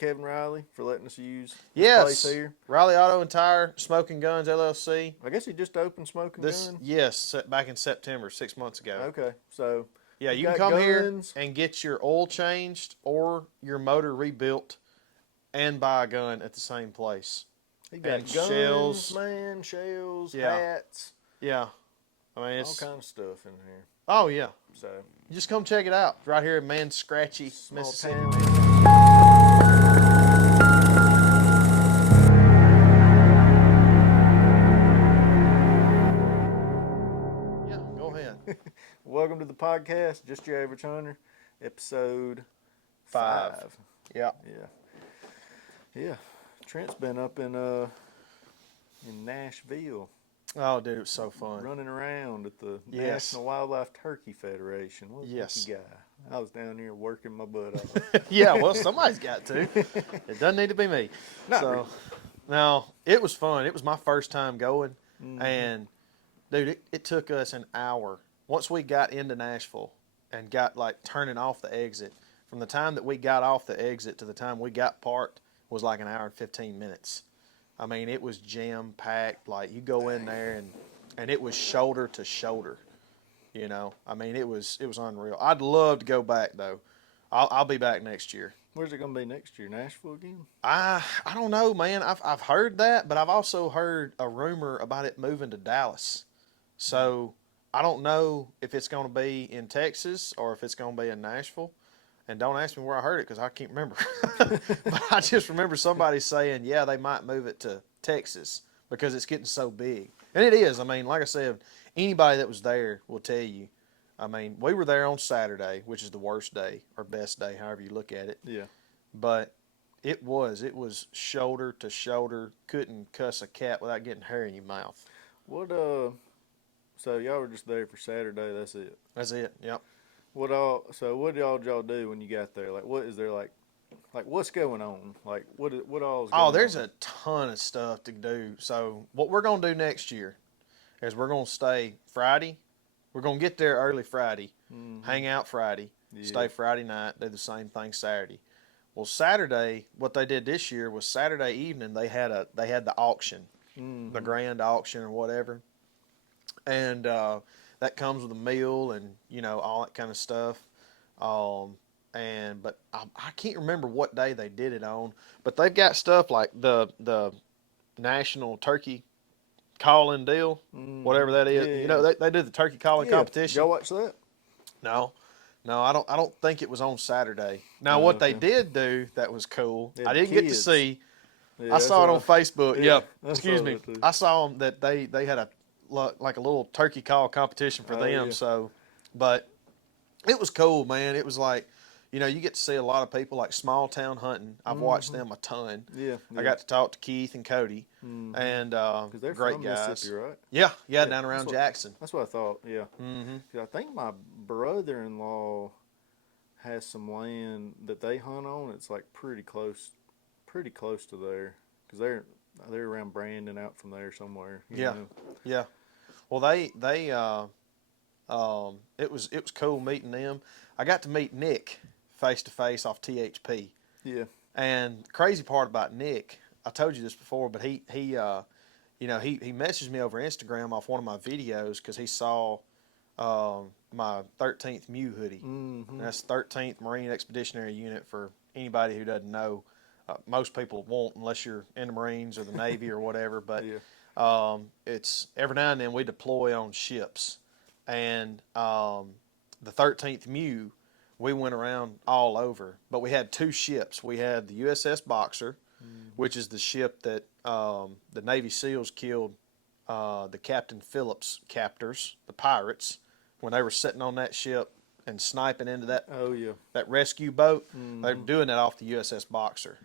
Kevin Riley for letting us use his place Yes, here. Riley Auto and Tire, Smokin Guns, LLC. I guess he just opened Smokin Guns. Yes, back in September, 6 months ago. Okay, so Yeah, he you can got come here guns. and get your oil changed or your motor rebuilt and buy a gun at the same place. He got And guns, shells. man, shells, Yeah. hats, Yeah, I mean all it's. kind of stuff in here. Oh yeah, So you just come check it out. It's right here in Mantachie, small Mississippi. town. Yeah, go ahead. Welcome to the podcast, Just Your Average Hunter, episode 5. 5. Yeah. Yeah. Trent's been up in Nashville, Oh, dude, it was so fun. running around at the Yes. National Wildlife Turkey Federation. What a Yes. lucky guy. I was down here working my butt off. Yeah, well, somebody's got to. It doesn't need to be me. Not so, really. no, it was fun. It was my first time going, Mhm. and dude, it took us an hour once we got into Nashville and got like turning off the exit. From the time that we got off the exit to the time we got parked was like an hour and 15 minutes. I mean, it was jam packed. Like you go in there and it was shoulder to shoulder. You know, I mean, it was unreal. I'd love to go back though. I'll be back next year. Where's it going to be next year? Nashville again? I don't know, man. I've heard that, but I've also heard a rumor about it moving to Dallas. So I don't know if it's going to be in Texas or if it's going to be in Nashville. And don't ask me where I heard it because I can't remember. But I just remember somebody saying, yeah, they might move it to Texas because it's getting so big. And it is. I mean, like I said, anybody that was there will tell you. I mean, we were there on Saturday, which is the worst day or best day, however you look at it. Yeah. But it was shoulder to shoulder. Couldn't cuss a cat without getting hair in your mouth. What, so y'all were just there for Saturday, that's it? That's it. Yep. So what did y'all do when you got there? Like, what is there like what's going on? Like, what all's going on? Oh, there's a ton of stuff to do. So what we're gonna do next year is we're gonna stay Friday. We're gonna get there early Friday, hang out Friday, stay Friday night, do the same thing Saturday. Well, Saturday, what they did this year was Saturday evening they had the auction, the grand auction or whatever, and that comes with a meal and all that kind of stuff. But I can't remember what day they did it on. But they've got stuff like the national turkey calling deal, whatever that is. Yeah. They did the turkey calling competition. Y'all watch that? No, I don't think it was on Saturday. Now, what they did do that was cool, Yeah, I didn't get to see. Yeah, I saw it on Facebook. Yeah, Yep. I Excuse saw me. that too. I saw them that they had a little turkey call competition for them. Yeah. So, but it was cool, man. It was like, you get to see a lot of people like small town hunting. I've watched them a ton. Yeah. I got to talk to Keith and Cody, and 'Cause they're great from guys. Mississippi, right? Yeah, down around Jackson. That's what I thought. Yeah. Mm-hmm. 'Cause I think my brother-in-law has some land that they hunt on. It's like pretty close to there. 'Cause they're around Brandon, out from there somewhere. You know? Yeah. Well, it was cool meeting them. I got to meet Nick face to face off THP. Yeah. And the crazy part about Nick, I told you this before, but he messaged me over Instagram off one of my videos because he saw my 13th MEU hoodie. Mm-hmm. And that's 13th Marine Expeditionary Unit for anybody who doesn't know. Most people won't unless you're in the Marines or the Navy or whatever. But it's every now and then we deploy on ships. And the 13th MEU, we went around all over. But we had 2 ships. We had the USS Boxer, which is the ship that the Navy SEALs killed the Captain Phillips captors, the pirates, when they were sitting on that ship and sniping into that rescue boat. They were doing that off the USS Boxer.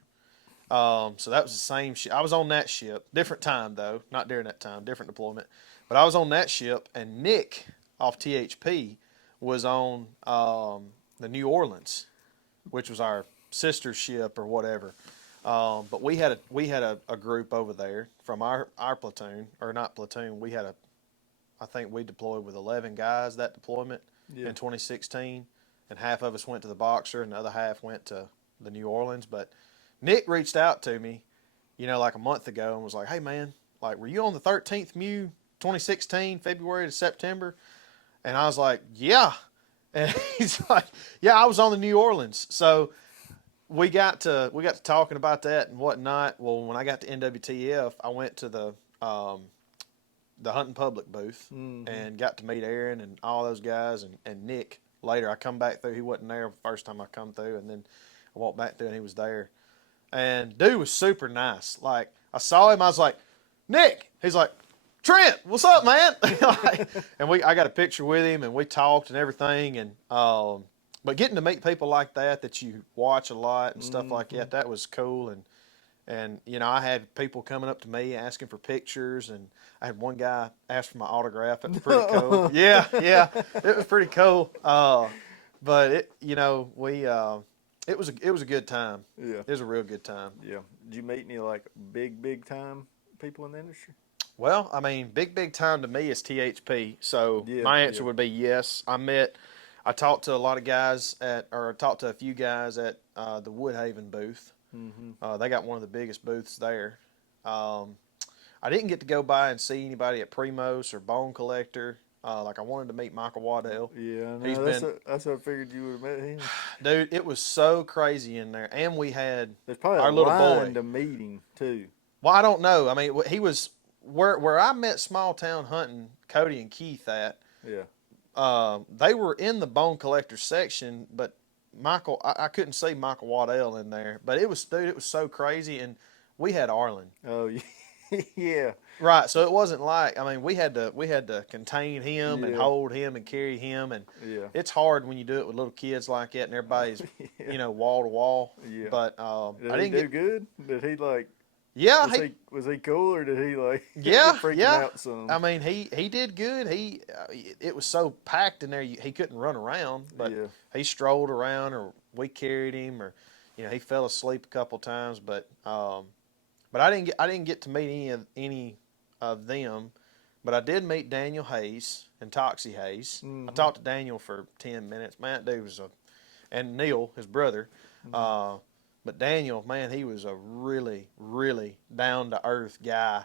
So that was the same ship. I was on that ship, different time though, not during that time, different deployment. But I was on that ship, and Nick off THP was on the New Orleans, which was our sister ship or whatever. But we had a group over there from our platoon, or not platoon. I think we deployed with 11 guys that deployment in 2016, and half of us went to the Boxer, and the other half went to the New Orleans. But Nick reached out to me, like a month ago and was like, hey, man, like, were you on the 13th MU 2016, February to September? And I was like, yeah. And he's like, yeah, I was on the New Orleans. So we got to talking about that and whatnot. Well, when I got to NWTF, I went to the Hunting Public booth and got to meet Aaron and all those guys and Nick. Later, I come back through. He wasn't there the first time I come through, and then I walked back through and he was there. And dude was super nice. Like, I saw him, I was like, Nick. He's like, Trent, what's up, man? And I got a picture with him, and we talked and everything. And but getting to meet people like that you watch a lot and stuff like that was cool. And I had people coming up to me asking for pictures, and I had one guy ask for my autograph. That was pretty cool. Yeah, it was pretty cool. But it was a good time. Yeah, it was a real good time. Yeah. Did you meet any like big time people in the industry? Well, I mean, big time to me is THP. So my answer would be yes. I talked to a lot of guys talked to a few guys at the Woodhaven booth. They got one of the biggest booths there. I didn't get to go by and see anybody at Primos or Bone Collector. Like I wanted to meet Michael Waddell. Yeah, I know. That's what I figured you would have met him. Dude, it was so crazy in there, and we had There's probably our a little line boy to meet him too. Well, I don't know. I mean, he was where I met Small Town Hunting, Cody and Keith at. Yeah. They were in the Bone Collector section, but Michael, I couldn't see Michael Waddell in there. But it was so crazy, and we had Arlen. Oh yeah. Right. So it wasn't like, I mean, we had to contain him and hold him and carry him, and it's hard when you do it with little kids like that, and everybody's wall to wall. Yeah. But I didn't do good. Did he like? Yeah, was he cool, or did he like? Freak out some? I mean, he did good. It was so packed in there, he couldn't run around, but he strolled around, or we carried him, or he fell asleep a couple times. But I didn't get to meet any of them, but I did meet Daniel Hayes and Toxie Hayes. I talked to Daniel for 10 minutes. Man, that dude was and Neil, his brother. But Daniel, man, he was a really, really down-to-earth guy,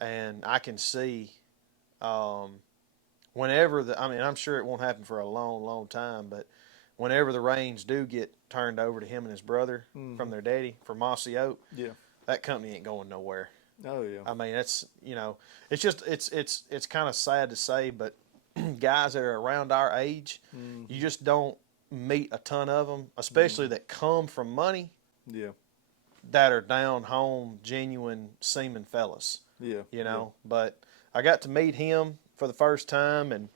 and I can see whenever I'm sure it won't happen for a long, long time, but whenever the reins do get turned over to him and his brother from their daddy for Mossy Oak, that company ain't going nowhere. Oh yeah. I mean, it's it's just it's kind of sad to say, but guys that are around our age, you just don't meet a ton of them, especially that come from money. Yeah. That are down home, genuine seaman fellas. Yeah. But I got to meet him for the first time, and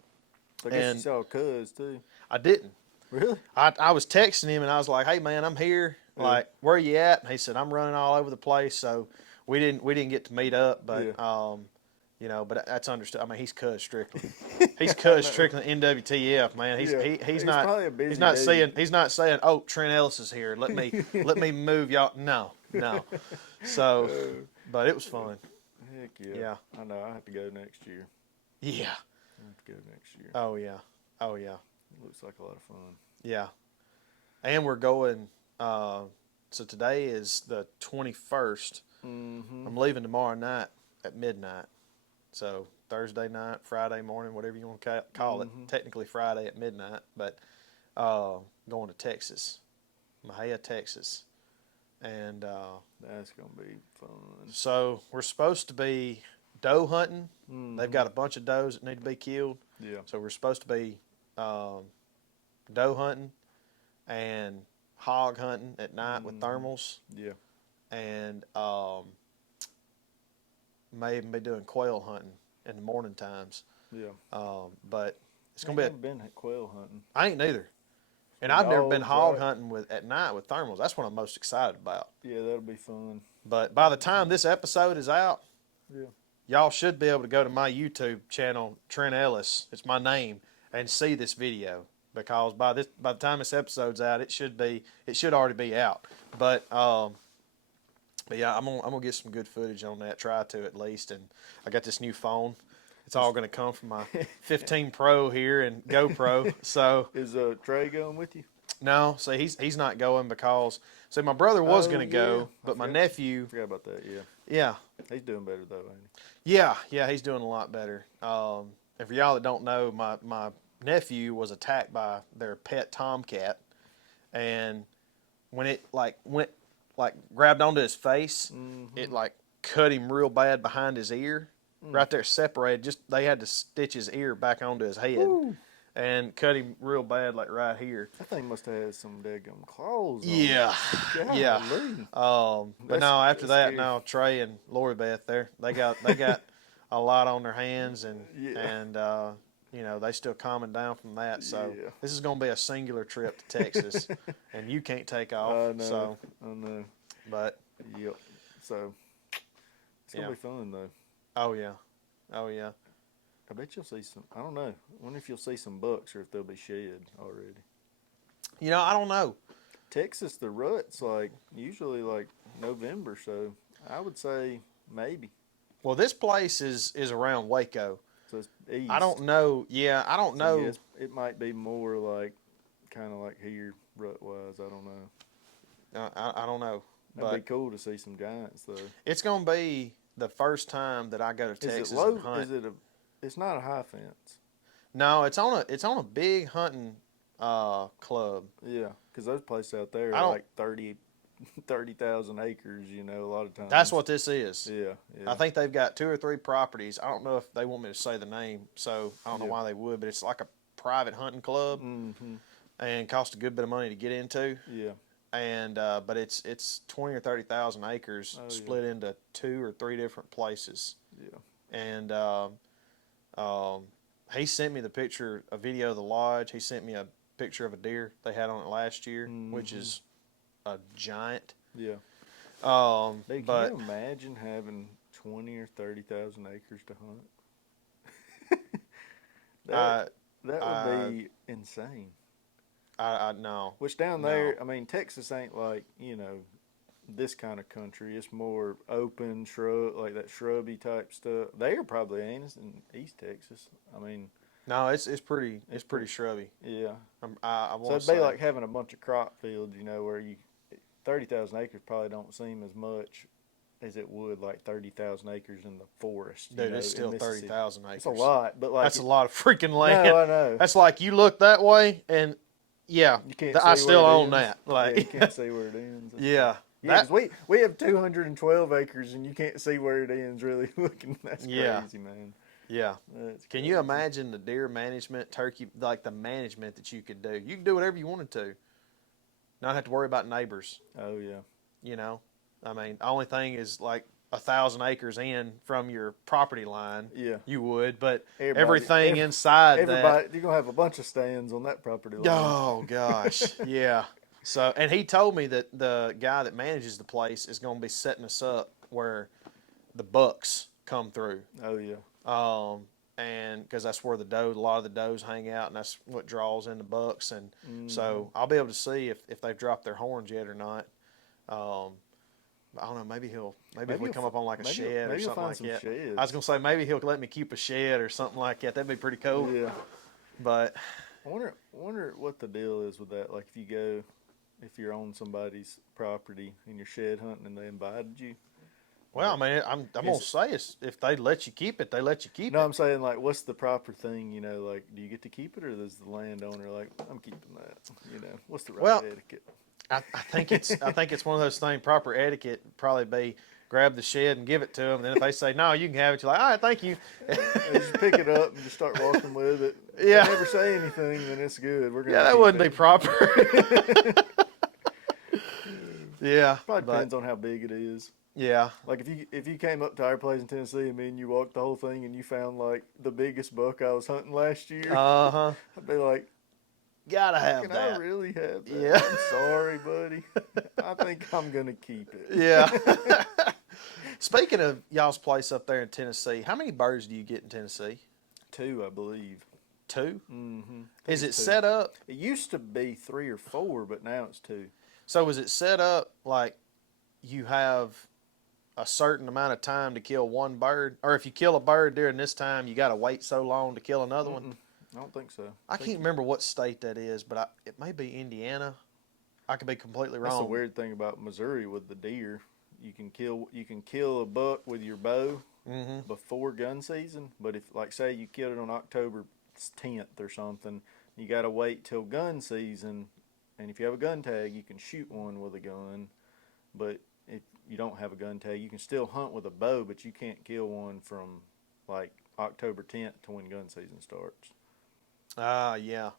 I guess you saw Cuz too. I didn't. Really? I was texting him, and I was like, "Hey man, I'm here. Like, where are you at?" And he said, "I'm running all over the place." So we didn't get to meet up, but but that's understood. I mean, he's Cuz Strickland. He's Cuz Strickland NWTF, man. He's not saying, "Oh, Trent Ellis is here. Let me move y'all." No. So, but it was fun. Heck yeah. Yeah. I know. I have to go next year. Yeah. I have to go next year. Oh yeah. It looks like a lot of fun. Yeah. And we're going. So today is the 21st. I'm leaving tomorrow night at midnight. So Thursday night, Friday morning, whatever you want to call it. Technically Friday at midnight, but going to Texas, Mahia, Texas. And that's going to be fun. So we're supposed to be doe hunting. They've got a bunch of does that need to be killed. Yeah. So we're supposed to be doe hunting and hog hunting at night with thermals. Yeah. And may even be doing quail hunting in the morning times. Yeah. But it's going to be. I've never been quail hunting. I ain't neither. And I've never been hog hunting at night with thermals. That's what I'm most excited about. Yeah, that'll be fun. But by the time this episode is out, yeah, y'all should be able to go to my YouTube channel, Trent Ellis. It's my name, and see this video, because by the time this episode's out, it should already be out. But yeah, I'm gonna get some good footage on that. Try to, at least. And I got this new phone. It's all going to come from my 15 Pro here and GoPro. So is Trey going with you? No, see, he's not going because So my brother was Oh, going to yeah. go, but my nephew, Forgot about that. Yeah, yeah, he's doing better though, ain't yeah, he's doing a lot better. And for y'all that don't know, my nephew was attacked by their pet tomcat, and when it went grabbed onto his face, it like cut him real bad behind his ear, right there separated. Just they had to stitch his ear back onto his head. Woo. And cut him real bad, like right here. That thing must have had some daggum claws on Yeah, it. yeah. Golly. But no, after that, scary. now Trey and Lori Beth, they got a lot on their hands, and you know, they still calming down from that. So this is going to be a singular trip to Texas, and you can't take off. I know. So, I know. but Yep. So it's gonna be fun though. oh yeah. I bet you'll see some. I don't know. I wonder if you'll see some bucks or if they'll be shed already. You know, I don't know. Texas, the rut's like usually like November, so I would say maybe. Well, this place is around Waco. So it's east. I don't know. Yeah, I don't know. Yes, it might be more like kind of like here rut wise. I don't know. I don't know. That'd be cool to see some giants though. It's gonna be the first time that I go to Texas Is it low? and hunt. Is it a? It's not a high fence. No, it's on a big hunting club. Yeah, because those places out there are like 30,000 acres. You know, a lot of times. That's what this is. Yeah. I think they've got 2 or 3 properties. I don't know if they want me to say the name, so I don't know why they would. But it's like a private hunting club, and costs a good bit of money to get into. Yeah. And but it's 20 or 30,000 acres split into 2 or 3 different places. Yeah. And he sent me a video of the lodge. He sent me a picture of a deer they had on it last year, which is a giant. Yeah. But can you imagine having 20 or 30,000 acres to hunt? that would be insane. I know. Which down there, I mean, Texas ain't like, you know, this kind of country. It's more open shrub, like that shrubby type stuff. There probably ain't in East Texas. I mean, no, it's pretty shrubby. Yeah. I so it'd be like having a bunch of crop fields, you know, where 30,000 acres probably don't seem as much as it would like 30,000 acres in the forest. Dude, it's still 30,000 acres. It's a lot, but like that's a lot of freaking land. No, I know. That's like you look that way and yeah, you can't I still own ends. that. Like you can't see where it ends. Yeah. Yeah, we have 212 acres and you can't see where it ends really looking. That's crazy, man. Yeah. Can you imagine the deer management, turkey, like the management that you could do? You could do whatever you wanted to. Not have to worry about neighbors. Oh, yeah. You know? I mean, the only thing is like 1,000 acres in from your property line. Yeah. You would, but everything inside you're going to have a bunch of stands on that property line. Oh, gosh. Yeah. So, and he told me that the guy that manages the place is going to be setting us up where the bucks come through. Oh, yeah. And because that's where a lot of the does hang out, and that's what draws in the bucks. And so I'll be able to see if they've dropped their horns yet or not. I don't know. Maybe if we come up on like a shed or something like that. Sheds. I was gonna say maybe he'll let me keep a shed or something like that. That'd be pretty cool. Yeah. But I wonder what the deal is with that. Like if you're on somebody's property and you're shed hunting and they invited you. Well, I mean, I'm gonna say if they let you keep it, they let you keep it. No, I'm saying like, what's the proper thing? You know, like, do you get to keep it, or does the landowner like, I'm keeping that? You know, what's the right etiquette? I think it's one of those things. Proper etiquette would probably be grab the shed and give it to them. And then if they say no, you can have it. You're like, all right, thank you. Just pick it up and just start walking with it. Yeah. If they never say anything, then it's good. We're gonna. Yeah, that wouldn't be proper. Yeah. Probably depends on how big it is. Yeah. Like if you came up to our place in Tennessee and me and you walked the whole thing and you found like the biggest buck I was hunting last year, I'd be like, gotta have can that. I really have that? Yeah. I'm sorry, buddy. I think I'm gonna keep it. Yeah. Speaking of y'all's place up there in Tennessee, how many birds do you get in Tennessee? 2, I believe. 2? Mm-hmm. Is it set up? It used to be 3 or 4, but now it's 2. So is it set up like you have a certain amount of time to kill one bird? Or if you kill a bird during this time, you got to wait so long to kill another one? I don't think so. I can't remember what state that is, but it may be Indiana. I could be completely That's the wrong. weird thing about Missouri with the deer. You can kill a buck with your bow before gun season, but if like say you killed it on October 10th or something, you got to wait till gun season. And if you have a gun tag, you can shoot one with a gun. But if you don't have a gun tag, you can still hunt with a bow, but you can't kill one from like October 10th to when gun season starts. Yeah.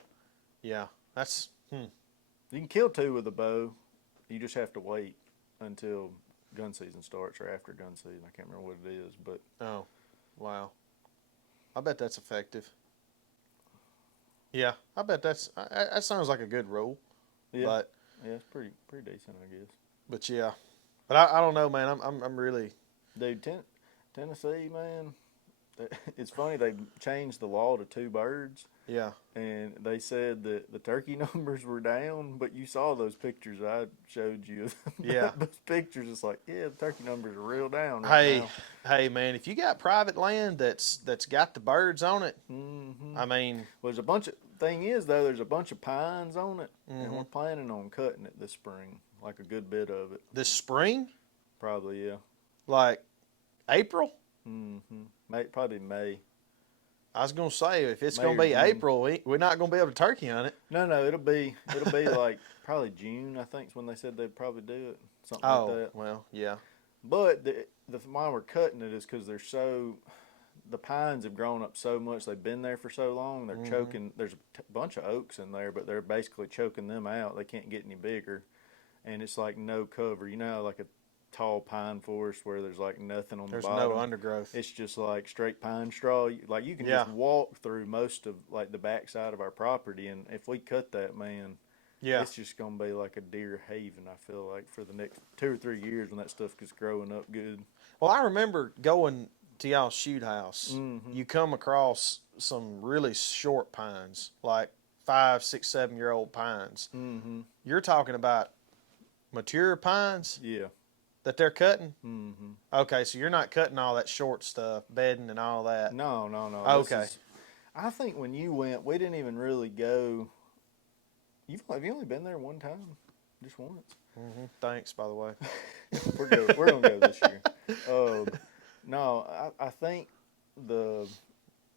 Yeah. That's, You can kill two with a bow. You just have to wait until gun season starts or after gun season. I can't remember what it is, but oh, wow. I bet that's effective. Yeah, I bet that sounds like a good rule. yeah, But yeah, it's pretty decent, I guess. but yeah, but I don't know, man. I'm really Dude, Tennessee, man. It's funny they changed the law to two birds, yeah. and they said that the turkey numbers were down. But you saw those pictures I showed you. Yeah. Those pictures, it's like, yeah, the turkey numbers are real down Hey, now. hey, man, if you got private land that's got the birds on it, Mm-hmm. I mean, Well, there's a bunch of thing is though. There's a bunch of pines on it, and Mm-hmm. we're planning on cutting it this spring, like a good bit of it. this spring, Probably, yeah. like April. Probably May. I was gonna say if it's May gonna or be June. April, we're not gonna be able to turkey hunt it. No, it'll be like probably June. I think is when they said they'd probably do it, something like Oh, that. well, yeah, But the why we're cutting it is because the pines have grown up so much. They've been there for so long. They're choking. There's a bunch of oaks in there, but they're basically choking them out. They can't get any bigger, and it's like no cover. You know, how like a tall pine forest where there's like nothing on there's the bottom. no undergrowth. It's just like straight pine straw. Like you can Yeah. just walk through most of like the backside of our property, and if we cut that, man, Yeah, it's just gonna be like a deer haven. I feel like for the next 2 or 3 years when that stuff gets growing up good. well, I remember going to y'all's shoot house. Mm-hmm. You come across some really short pines, like 5, 6, 7-year-old pines. Mm-hmm. You're talking about mature pines Yeah. that they're cutting. Mm-hmm. Okay, so you're not cutting all that short stuff, bedding and all that. No. Okay. I think when you went, we didn't even really go. Have you only been there one time? Just once? Thanks, by the way. We're gonna go this year. No, I think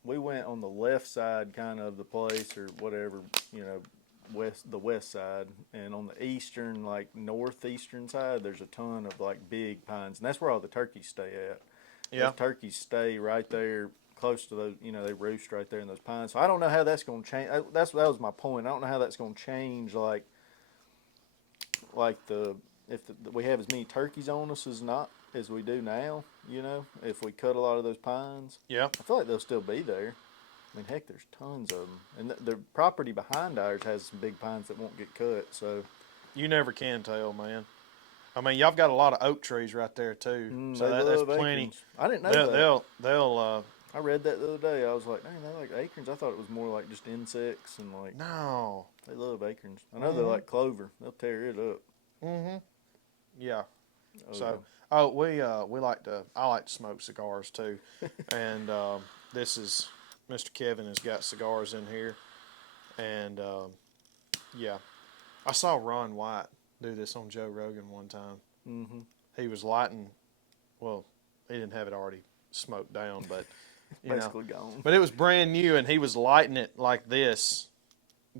we went on the left side kind of the place or whatever, the west side, and on the eastern, like northeastern side, there's a ton of like big pines, and that's where all the turkeys stay at. Yeah. Those turkeys stay right there close to those, they roost right there in those pines. So I don't know how that's going to change. That was my point. I don't know how that's going to change like we have as many turkeys on us as we do now, if we cut a lot of those pines. Yeah. I feel like they'll still be there. I mean, heck, there's tons of them. And the property behind ours has some big pines that won't get cut, so. You never can tell, man. I mean, y'all got a lot of oak trees right there too, so They that's love plenty. acorns. I didn't know that. They'll. I read that the other day. I was like, dang, they like acorns. I thought it was more like just insects and like. No. They love acorns. I know they like clover. They'll tear it up. Yeah. Oh, So, yeah. I like to smoke cigars too, and this is Mr. Kevin has got cigars in here, and yeah, I saw Ron White do this on Joe Rogan one time. Mm-hmm. He was lighting, well, he didn't have it already smoked down, but Basically gone. But it was brand new, and he was lighting it like this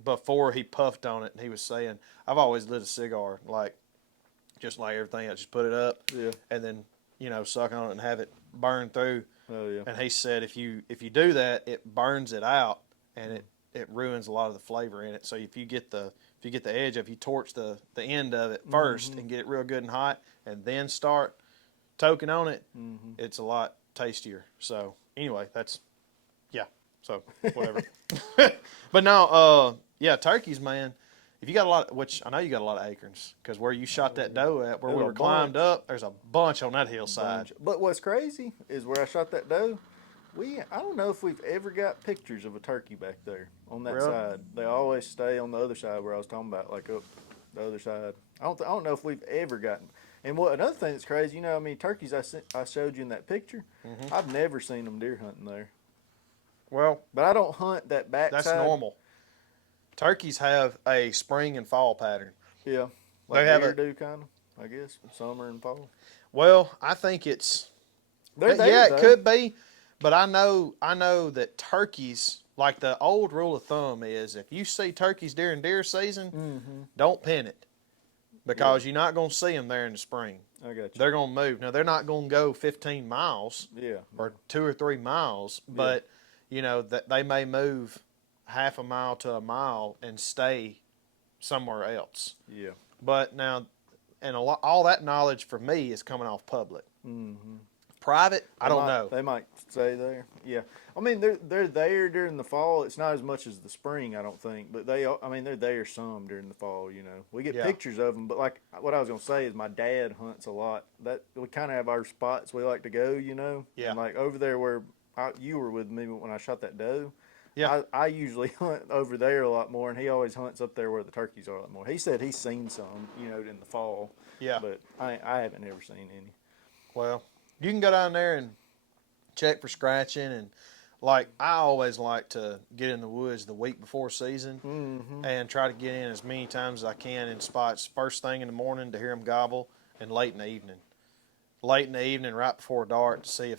before he puffed on it, and he was saying, "I've always lit a cigar just like everything. I just put it up, Yeah. and then suck on it and have it burn through." Oh yeah. And he said, if you do that, it burns it out, and it ruins a lot of the flavor in it. So if you get the edge, if you torch the end of it 1st and get it real good and hot, and then start toking on it, it's a lot tastier. So anyway, so whatever. But no, turkeys, man. If you got a lot, which I know you got a lot of acorns, because where you shot that doe at, where There's we a were climbed bunch. up, there's a bunch on that hillside. But what's crazy is where I shot that doe. I don't know if we've ever got pictures of a turkey back there on that Really? side. They always stay on the other side where I was talking about, like up the other side. I don't know if we've ever gotten. And another thing that's crazy, how many turkeys I showed you in that picture? I've never seen them deer hunting there. Well, But I don't hunt that backside. that's normal. Turkeys have a spring and fall pattern. Yeah, They like have deer do kind of, I guess, summer and fall. Well, I think it's They're there yeah, it though. could be, but I know that turkeys, like the old rule of thumb is, if you see turkeys during deer season, don't pin it because you're not going to see them there in the spring. I got you. They're going to move. Now they're not going to go 15 miles, Yeah, or 2 or 3 miles, but you know that they may move half a mile to a mile and stay somewhere else. yeah. But now, and all that knowledge for me is coming off public. Mm-hmm. Private, I don't know. They might stay there. Yeah, I mean they're there during the fall. It's not as much as the spring, I don't think, but they're there some during the fall. You know, we get pictures of them. But like what I was gonna say is my dad hunts a lot. That we kind of have our spots we like to go. You know, and like over there where you were with me when I shot that doe. Yeah. I usually hunt over there a lot more, and he always hunts up there where the turkeys are a lot more. He said he's seen some, you know, in the fall. Yeah. But I haven't ever seen any. Well, you can go down there and check for scratching, and like I always like to get in the woods the week before season and try to get in as many times as I can in spots first thing in the morning to hear them gobble, and late in the evening. Late in the evening, right before dark, to see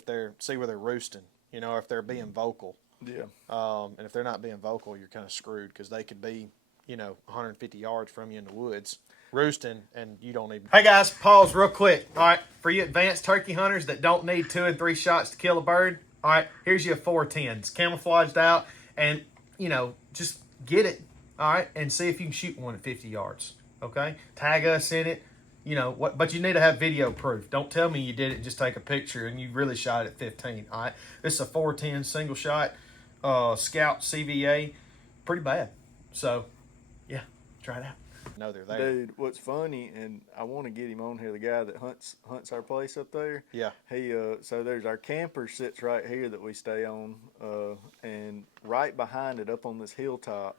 where they're roosting. You know, if they're being vocal. Yeah. And if they're not being vocal, you're kind of screwed because they could be, 150 yards from you in the woods roosting, and you don't even. Hey guys, pause real quick. All right, for you advanced turkey hunters that don't need 2 and 3 shots to kill a bird, all right, here's your 410s, camouflaged out, and just get it, all right, and see if you can shoot one at 50 yards. Okay, tag us in it. But you need to have video proof. Don't tell me you did it and just take a picture and you really shot it at 15. All right, this is a 410 single shot, Scout CVA, pretty bad. So, yeah, try it out. No, they're there. Dude, what's funny, and I want to get him on here, the guy that hunts our place up there. Yeah. He so there's our camper sits right here that we stay on, and right behind it, up on this hilltop,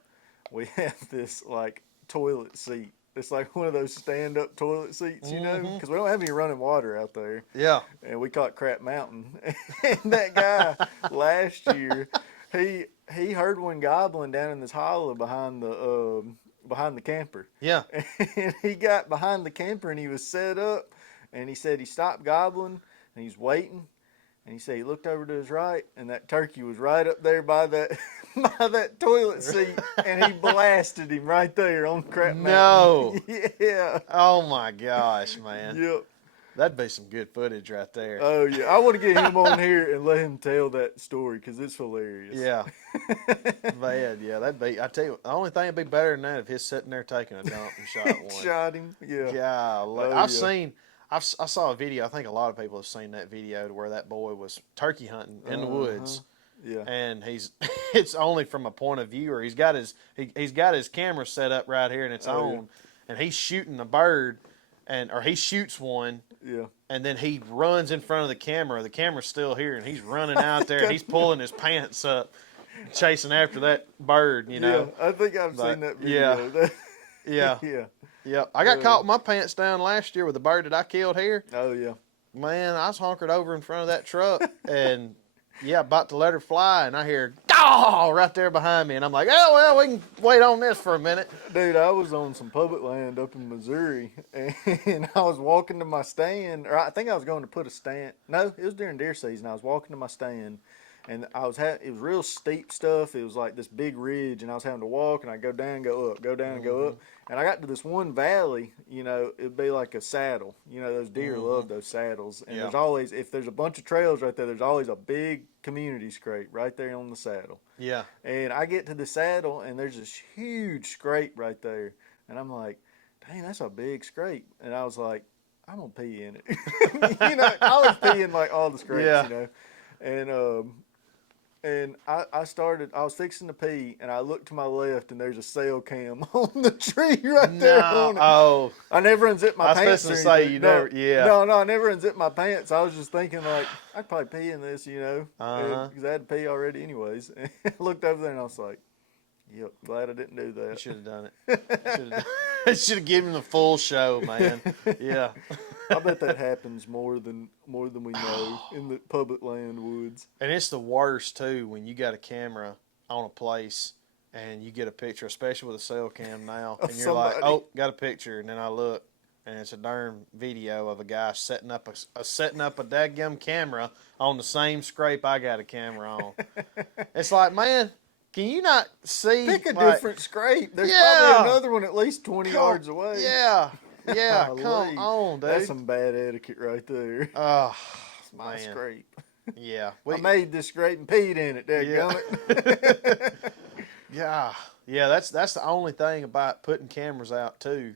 we have this like toilet seat. It's like one of those stand-up toilet seats, you know, because we don't have any running water out there. Yeah. And we caught Crap Mountain, and that guy last year, he heard one gobbling down in this hollow behind the camper. Yeah. And he got behind the camper and he was set up, and he said he stopped gobbling and he's waiting, and he said he looked over to his right and that turkey was right up there by that by that toilet seat, and he blasted him right there on Crap Mountain. No. Yeah. Oh my gosh, man. Yep. That'd be some good footage right there. Oh yeah, I want to get him on here and let him tell that story because it's hilarious. Yeah. Man, yeah, that'd be. I tell you, the only thing that'd be better than that if he's sitting there taking a dump and shot one. Shot him. Yeah. Yeah. I saw a video. I think a lot of people have seen that video to where that boy was turkey hunting in the woods. Yeah. And it's only from a point of view, or he's got his camera set up right here and it's on, and he's shooting a bird, or he shoots one. Yeah. And then he runs in front of the camera. The camera's still here, and he's running out there, and he's pulling his pants up, chasing after that bird, Yeah, I think I've seen that video. Yeah. Yeah. Yeah. I got caught with my pants down last year with a bird that I killed here. Oh, yeah. Man, I was hunkered over in front of that truck, and about to let her fly, and I hear, "Daw!" right there behind me, and I'm like, "Oh, well, we can wait on this for a minute." Dude, I was on some public land up in Missouri, and I was walking to my stand, or I think I was going to put a stand. No, it was during deer season. I was walking to my stand, and it was real steep stuff. It was like this big ridge, and I was having to walk, and I go down, go up, go down, and go up. And I got to this one valley, it'd be like a saddle. Those deer love those saddles. And there's always, if there's a bunch of trails right there, there's always a big community scrape right there on the saddle. Yeah. And I get to the saddle, and there's this huge scrape right there. And I'm like, dang, that's a big scrape. And I was like, I'm going to pee in it. I was peeing like all the scrapes, And I was fixing to pee, and I looked to my left, and there's a cell cam on the tree right there on it. Oh. I never unzipped my pants. I was supposed to say I never unzipped my pants. I was just thinking, like, I could probably pee in this, because I had to pee already anyways. And I looked over there, and I was like, yep, glad I didn't do that. You should have done it. Should have given him the full show, man. Yeah. I bet that happens more than we know in the public land woods. And it's the worst too when you got a camera on a place and you get a picture, especially with a cell cam now, Of and you're like, somebody. oh, got a picture, and then I look, and it's a darn video of a guy setting up a dadgum camera on the same scrape I got a camera on. It's like, man, can you not see? Pick a like, different scrape. There's yeah, probably another one at least 20 yards away. Yeah, yeah, come Golly. on, dude. That's some bad etiquette right there. Oh, It's my man. scrape. Yeah. I made this scrape and peed in it, dadgummit. Yeah. Yeah, that's the only thing about putting cameras out too.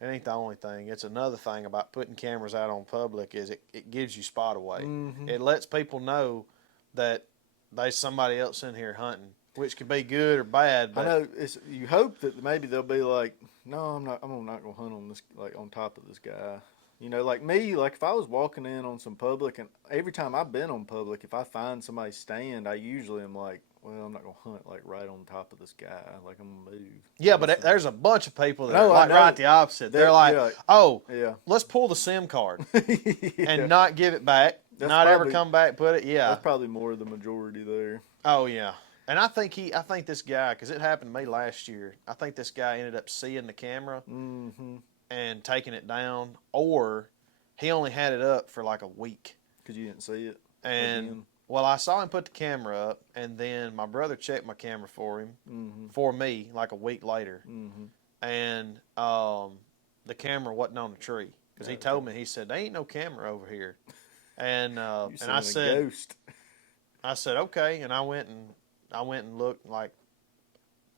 It ain't the only thing. It's another thing about putting cameras out on public is it gives you spot away. Mm-hmm. It lets people know that there's somebody else in here hunting, which could be good or bad. But I know you hope that maybe they'll be like, no, I'm not gonna hunt on this, like on top of this guy. You know, like me, like if I was walking in on some public, and every time I've been on public, if I find somebody's stand, I usually am like, well, I'm not gonna hunt like right on top of this guy. Like I'm gonna move. yeah, but there's a bunch of people that No, are I like know. right the opposite. They're like, yeah. oh, Yeah. let's pull the SIM card Yeah. and not give it back, That's not ever probably- come back, put it. Yeah. That's probably more of the majority there. Oh yeah. And I think this guy, because it happened to me last year. I think this guy ended up seeing the camera Mm-hmm. and taking it down, or he only had it up for like a week. Because you didn't see it. And again. well, I saw him put the camera up, and then my brother checked my camera for him, Mm-hmm. for me, like a week later, Mm-hmm. and the camera wasn't on the tree because he told me, he said, "There ain't no camera over here," and I said, ghost. I said, okay, and I went and looked like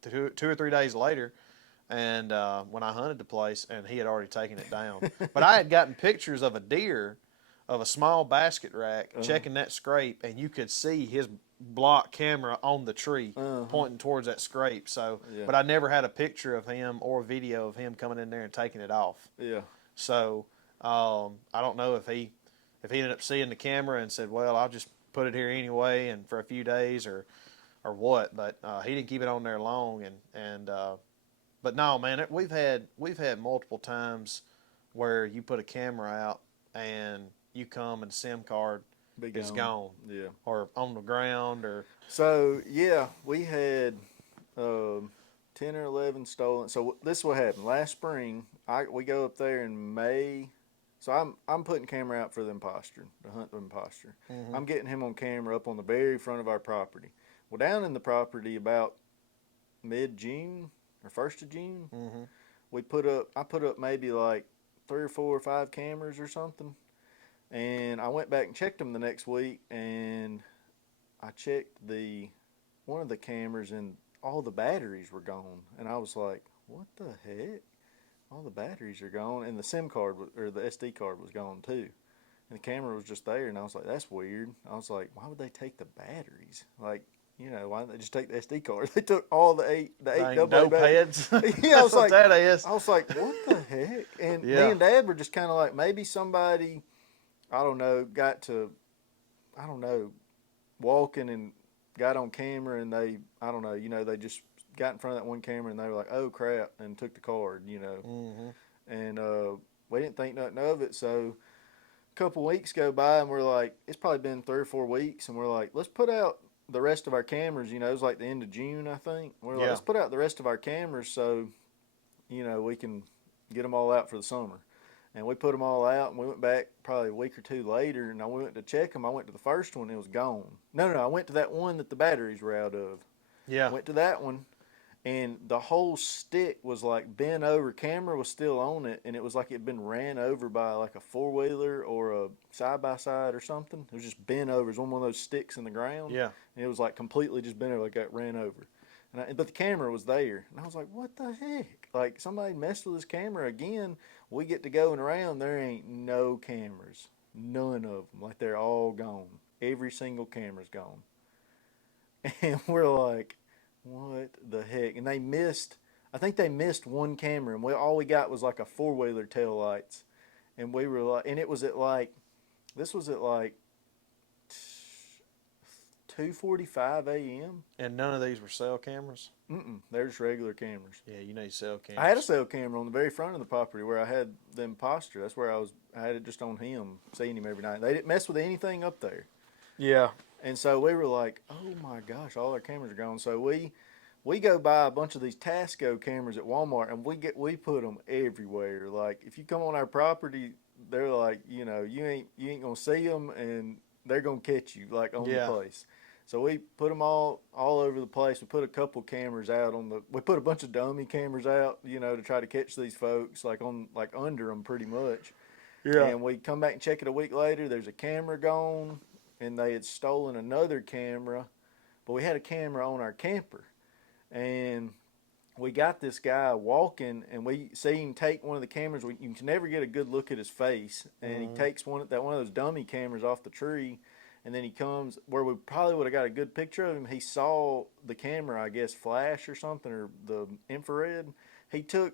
2 or 3 days later, and when I hunted the place, and he had already taken it down. But I had gotten pictures of a deer, of a small basket rack, checking that scrape, and you could see his block camera on the tree pointing towards that scrape. So, Yeah. but I never had a picture of him or a video of him coming in there and taking it off. Yeah. So I don't know if he ended up seeing the camera and said, well, I'll just put it here anyway and for a few days or what, but he didn't keep it on there long, and but no, man, we've had multiple times where you put a camera out and you come and SIM card is gone. Yeah. Or on the ground, or So yeah, we had 10 or 11 stolen. So this is what happened last spring. We go up there in May. So I'm putting camera out for the imposter, to hunt the imposter. I'm getting him on camera up on the very front of our property. Well, down in the property about mid-June or 1st of June, I put up maybe like 3 or 4 or 5 cameras or something. And I went back and checked them the next week, and I checked one of the cameras, and all the batteries were gone. And I was like, what the heck? All the batteries are gone, and the SIM card or the SD card was gone too. And the camera was just there, and I was like, that's weird. I was like, why would they take the batteries? Like, you know, why didn't they just take the SD card? They took all the eight double heads. Yeah, I was like, that is. I was like, what the heck? And me Yeah. and Dad were just kind of like, maybe somebody, I don't know, walking and got on camera, and they, I don't know, you know, they just got in front of that one camera, and they were like, oh crap, and took the card, you know. And we didn't think nothing of it. So a couple weeks go by, and we're like, it's probably been 3 or 4 weeks, and we're like, let's put out the rest of our cameras. You know, it was like the end of June, I think. We're like, let's put out the rest of our cameras so, you know, we can get them all out for the summer. And we put them all out, and we went back probably a week or 2 later, and I went to check them. I went to the first one, it was gone. No, I went to that one that the batteries were out of. Yeah. I went to that one, and the whole stick was like bent over. Camera was still on it, and it was like it had been ran over by like a 4-wheeler or a side-by-side or something. It was just bent over. It was one of those sticks in the ground. Yeah. And it was like completely just bent over, like it ran over. But the camera was there. And I was like, what the heck? Like, somebody messed with this camera again. We get to going around, there ain't no cameras. None of them. Like, they're all gone. Every single camera's gone. And we're like, what the heck? And I think they missed one camera. And all we got was like a 4-wheeler tail lights. And we were like, and this was at like 2:45 a.m. And none of these were cell cameras? They're just regular cameras. Yeah, you need cell cameras. I had a cell camera on the very front of the property where I had the imposter. That's where I had it just on him, seeing him every night. They didn't mess with anything up there. Yeah. And so we were like, oh my gosh, all our cameras are gone. So we we go buy a bunch of these Tasco cameras at Walmart, and we put them everywhere. Like if you come on our property, they're like, you ain't gonna see them, and they're gonna catch you like on the Yeah. place. So we put them all over the place. We put a couple cameras out we put a bunch of dummy cameras out, to try to catch these folks like under them pretty much. Yeah. And we come back and check it a week later. There's a camera gone, and they had stolen another camera, but we had a camera on our camper. And we got this guy walking, and we see him take one of the cameras. You can never get a good look at his face, and he takes one of those dummy cameras off the tree, and then he comes where we probably would have got a good picture of him. He saw the camera, I guess, flash or something, or the infrared.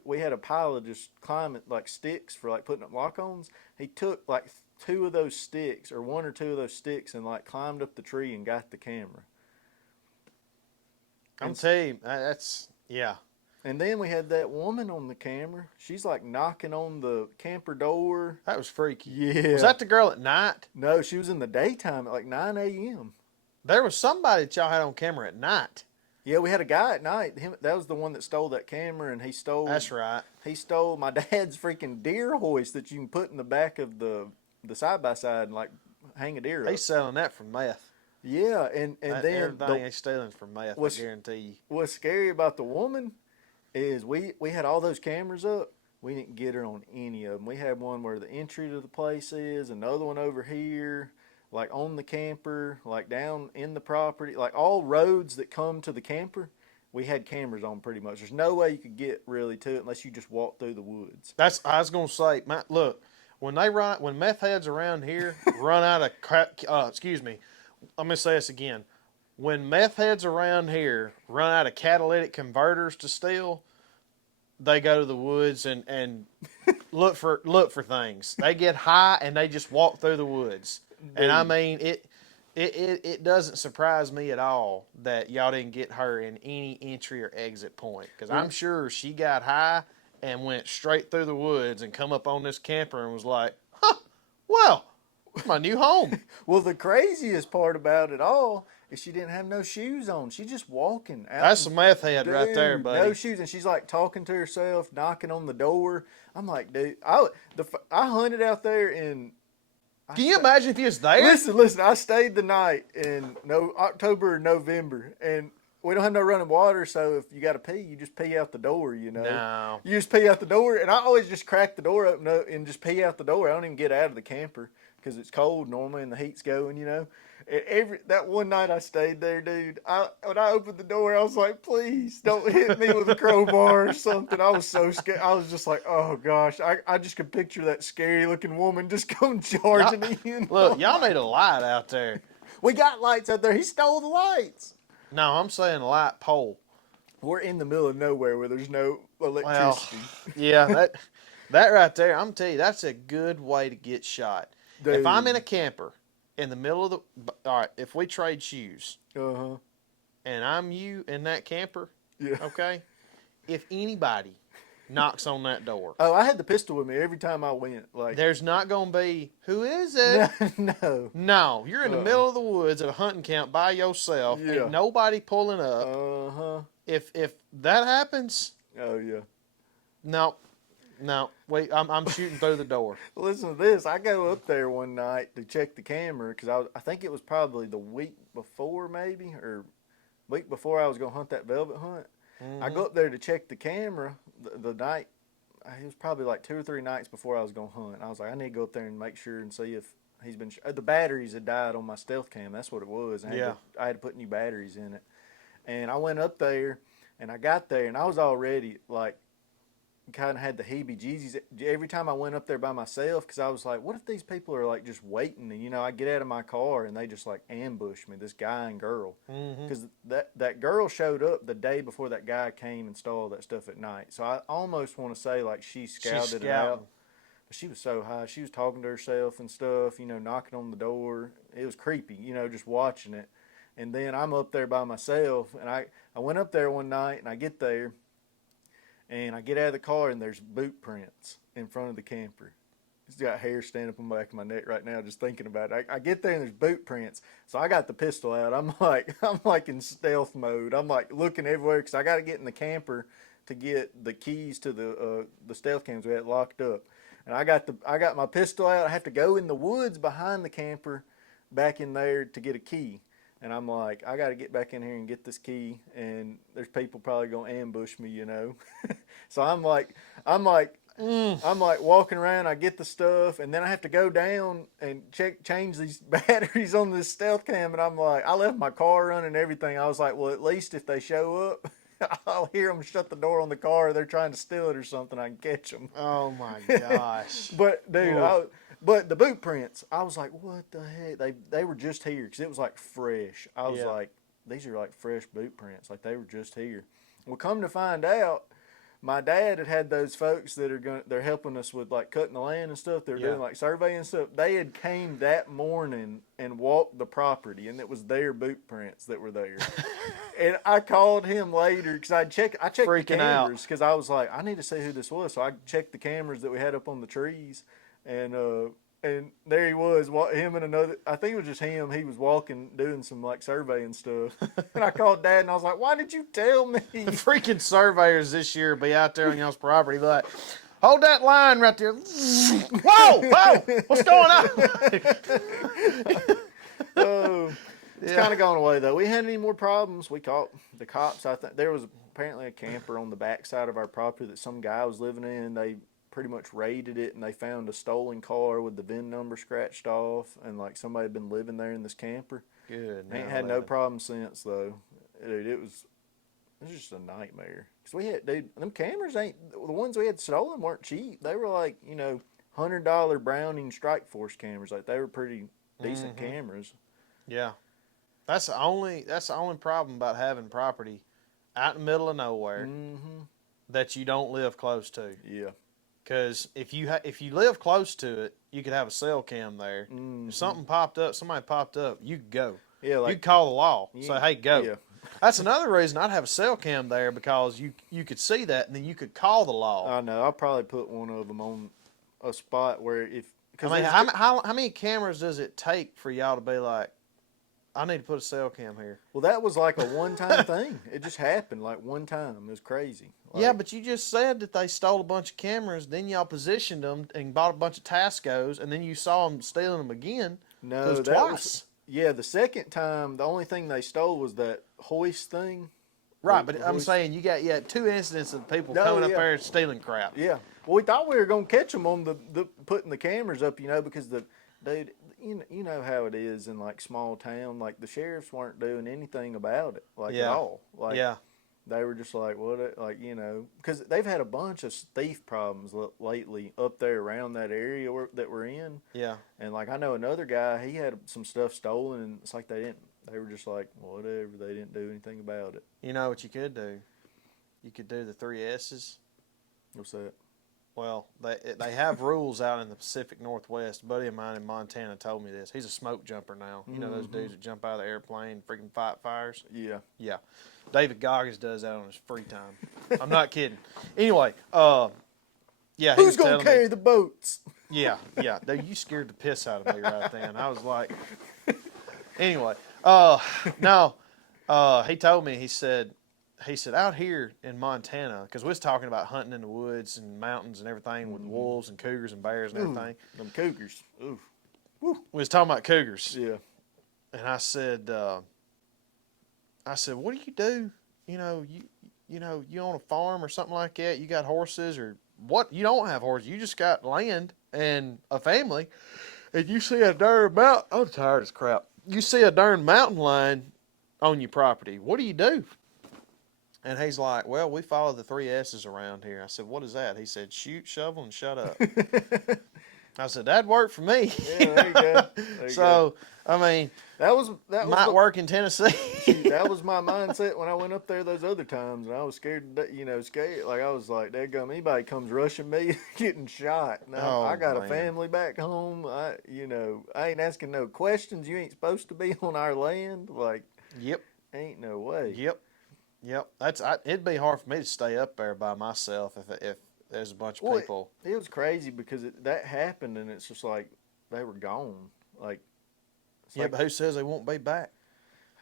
We had a pile of just climbing like sticks for like putting up lock-ons. He took like two of those sticks, or one or two of those sticks, and like climbed up the tree and got the camera. I'm telling you, that's, yeah. And then we had that woman on the camera. She's like knocking on the camper door. That was freaky. Yeah. Was that the girl at night? No, she was in the daytime at like 9 a.m. There was somebody that y'all had on camera at night. Yeah, we had a guy at night. That was the one that stole that camera, and he stole. That's right. He stole my dad's freaking deer hoist that you can put in the back of the side by side and like hang a deer up. He's selling that for meth. Yeah, and then everything he's stealing from meth, I guarantee you. What's scary about the woman is we had all those cameras up. We didn't get her on any of them. We had one where the entry to the place is, another one over here, like on the camper, like down in the property, like all roads that come to the camper. We had cameras on pretty much. There's no way you could get really to it unless you just walk through the woods. I was gonna say, look, when meth heads around here run out of I'm gonna say this again. When meth heads around here run out of catalytic converters to steal, they go to the woods and look for things. They get high and they just walk through the woods. Dude. And I mean it doesn't surprise me at all that y'all didn't get her in any entry or exit point, because I'm sure she got high and went straight through the woods and come up on this camper and was like, well, it's my new home. Well, the craziest part about it all is she didn't have no shoes on. She's just walking out. That's a meth head right there, buddy. No shoes, and she's like talking to herself, knocking on the door. I'm like, dude, I hunted out there in. Can you imagine if he was there? Listen. I stayed the night in October or November, and we don't have no running water, so if you got to pee, you just pee out the door, No. You just pee out the door, and I always just crack the door open and just pee out the door. I don't even get out of the camper because it's cold normally and the heat's going, That one night I stayed there, dude, when I opened the door, I was like, please don't hit me with a crowbar or something. I was so scared. I was just like, oh gosh, I just could picture that scary looking woman just come charging in. Look, y'all need a light out there. We got lights out there. He stole the lights. No, I'm saying a light pole. We're in the middle of nowhere where there's no electricity. Well, yeah, that right there, I'm telling you, that's a good way to get shot. Dude. If I'm in a camper in the middle of all right, if we trade shoes, and I'm you in that camper, okay, if anybody knocks on that door. Oh, I had the pistol with me every time I went. Like, there's not going to be, who is it? No, you're in the middle of the woods at a hunting camp by yourself. Ain't nobody pulling up. If that happens. Oh, yeah. No, wait, I'm shooting through the door. Listen to this. I go up there one night to check the camera because I think it was probably the week before maybe, or week before I was going to hunt that velvet hunt. I go up there to check the camera the night. It was probably like 2 or 3 nights before I was going to hunt. I was like, I need to go up there and make sure and see if he's been. The batteries had died on my stealth cam. That's what it was. I had to put new batteries in it. And I went up there and I got there and I was already like, kind of had the heebie-jeebies every time I went up there by myself, because I was like, what if these people are like just waiting, and I get out of my car and they just like ambush me, this guy and girl, because that girl showed up the day before that guy came and stole that stuff at night. So I almost want to say like she scouted it out, but she was so high. She was talking to herself and stuff, knocking on the door. It was creepy, just watching it. And then I'm up there by myself, and I went up there one night and I get there and I get out of the car and there's boot prints in front of the camper. It's got hair standing up on the back of my neck right now just thinking about it. I get there and there's boot prints, so I got the pistol out. I'm like in stealth mode. I'm like looking everywhere because I got to get in the camper to get the keys to the stealth cams we had locked up. And I got my pistol out. I have to go in the woods behind the camper, back in there to get a key. And I'm like, I got to get back in here and get this key. And there's people probably gonna ambush me, you know. So I'm like walking around. I get the stuff, and then I have to go down and change these batteries on this stealth cam. And I'm like, I left my car running and everything. I was like, well, at least if they show up, I'll hear them shut the door on the car. They're trying to steal it or something. I can catch them. Oh my gosh! But dude, but the boot prints, I was like, what the heck? They were just here because it was like fresh. I was like, these are like fresh boot prints. Like they were just here. Well, come to find out, my dad had those folks that they're helping us with like cutting the land and stuff. They're doing like surveying and stuff. They had came that morning and walked the property, and it was their boot prints that were there. And I called him later because I checked the cameras because I was like, I need to see who this was. So I checked the cameras that we had up on the trees, and there he was, him and another. I think it was just him. He was walking, doing some like surveying stuff. And I called Dad, and I was like, "Why did you tell me?" The freaking surveyors this year be out there on y'all's property, like, hold that line right there. Whoa, what's going on? Oh, it's kind of gone away though. We had any more problems? We caught the cops. I think there was apparently a camper on the back side of our property that some guy was living in. They pretty much raided it, and they found a stolen car with the VIN number scratched off, and like somebody had been living there in this camper. Good. Ain't had no problem since though. Dude, it was just a nightmare. Cause them cameras ain't the ones we had stolen weren't cheap. They were like $100 Browning Strike Force cameras. Like they were pretty decent cameras. Yeah, that's the only problem about having property out in the middle of nowhere that you don't live close to. Yeah. Because if you live close to it, you could have a cell cam there. If somebody popped up, you could go. Yeah, like, you could call the law. Say, hey, go. Yeah. That's another reason I'd have a cell cam there, because you could see that, and then you could call the law. I know. I'll probably put one of them on a spot where how many cameras does it take for y'all to be like, I need to put a cell cam here? Well, that was like a one-time thing. It just happened like one time. It was crazy. Like, yeah, but you just said that they stole a bunch of cameras, then y'all positioned them and bought a bunch of Tascos, and then you saw them stealing them again. No, that twice. The second time, the only thing they stole was that hoist thing. Right, but I'm saying you had two incidents of people coming up there and stealing crap. Yeah. Well, we thought we were going to catch them on the putting the cameras up, because dude, you know how it is in like small town. Like the sheriffs weren't doing anything about it, at all. Like, they were just like, what, because they've had a bunch of thief problems lately up there around that area that we're in. Yeah. And like I know another guy, he had some stuff stolen, and it's like they were just like, whatever. They didn't do anything about it. You know what you could do? You could do the 3 S's. What's that? Well, they have rules out in the Pacific Northwest. A buddy of mine in Montana told me this. He's a smoke jumper now. You know those dudes that jump out of the airplane and freaking fight fires? Yeah. Yeah. David Goggins does that on his free time. I'm not kidding. Anyway, yeah. Who's going to carry the boats? Yeah. Dude, you scared the piss out of me right then. I was like, anyway, no, he told me, he said, out here in Montana, because we was talking about hunting in the woods and mountains and everything with wolves and cougars and bears and everything. Them cougars. Ooh. We was talking about cougars. Yeah. And I said, what do you do? You on a farm or something like that? You got horses or what? You don't have horses. You just got land and a family. And you see a darn mountain. I'm tired as crap. You see a darn mountain lion on your property. What do you do? And he's like, well, we follow the 3 S's around here. I said, what is that? He said, shoot, shovel, and shut up. I said, that'd work for me. Yeah, there you go. So, I mean, that might work in Tennessee. That was my mindset when I went up there those other times, and I was scared. Like I was like, "Daggum, anybody comes rushing me, getting shot." No, I got a family back home. I ain't asking no questions. You ain't supposed to be on our land. Like, yep, ain't no way. Yep. It'd be hard for me to stay up there by myself if there's a bunch of Well, people. it was crazy because that happened, and it's just like they were gone. Like, it's Yeah, like, but who says they won't be back?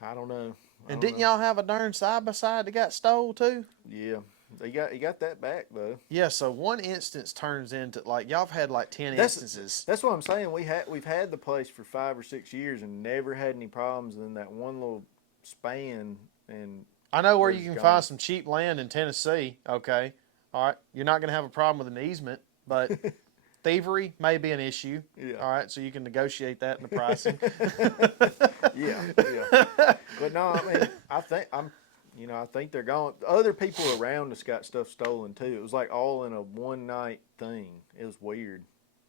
I don't know. I And don't didn't know. y'all have a darn side by side that got stole too? Yeah, he got that back though. Yeah, so one instance turns into like y'all have had like 10 That's instances. that's what I'm saying. We've had the place for 5 or 6 years and never had any problems. And then that one little span, and I know where they're you just can gone. find some cheap land in Tennessee. Okay, all right, you're not going to have a problem with an easement, but thievery may be an issue. Yeah. All right, so you can negotiate that in the pricing. Yeah, yeah. But no, I mean, I think they're gone. Other people around us got stuff stolen too. It was like all in a one night thing. It was weird.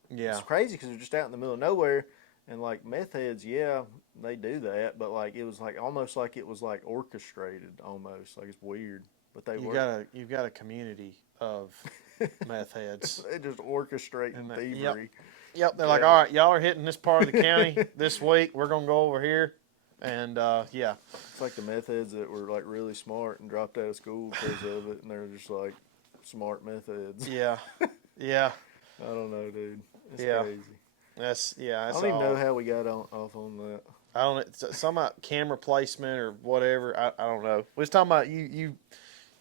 Yeah, It's crazy because we're just out in the middle of nowhere, and like meth heads, yeah, they do that. But like it was like almost like it was like orchestrated, almost like it's weird. But they were. you've got a community of meth heads. They just orchestrating And thievery. Yep, they're like, Yeah. all right, y'all are hitting this part of the county this week. We're gonna go over here, and yeah, It's like the meth heads that were like really smart and dropped out of school because of it, and they're just like smart meth heads. yeah, yeah. I don't know, dude. It's Yeah. crazy. That's I that's don't even all. know how we got off on that. I don't know. Some about camera placement or whatever. I don't know. We was talking about you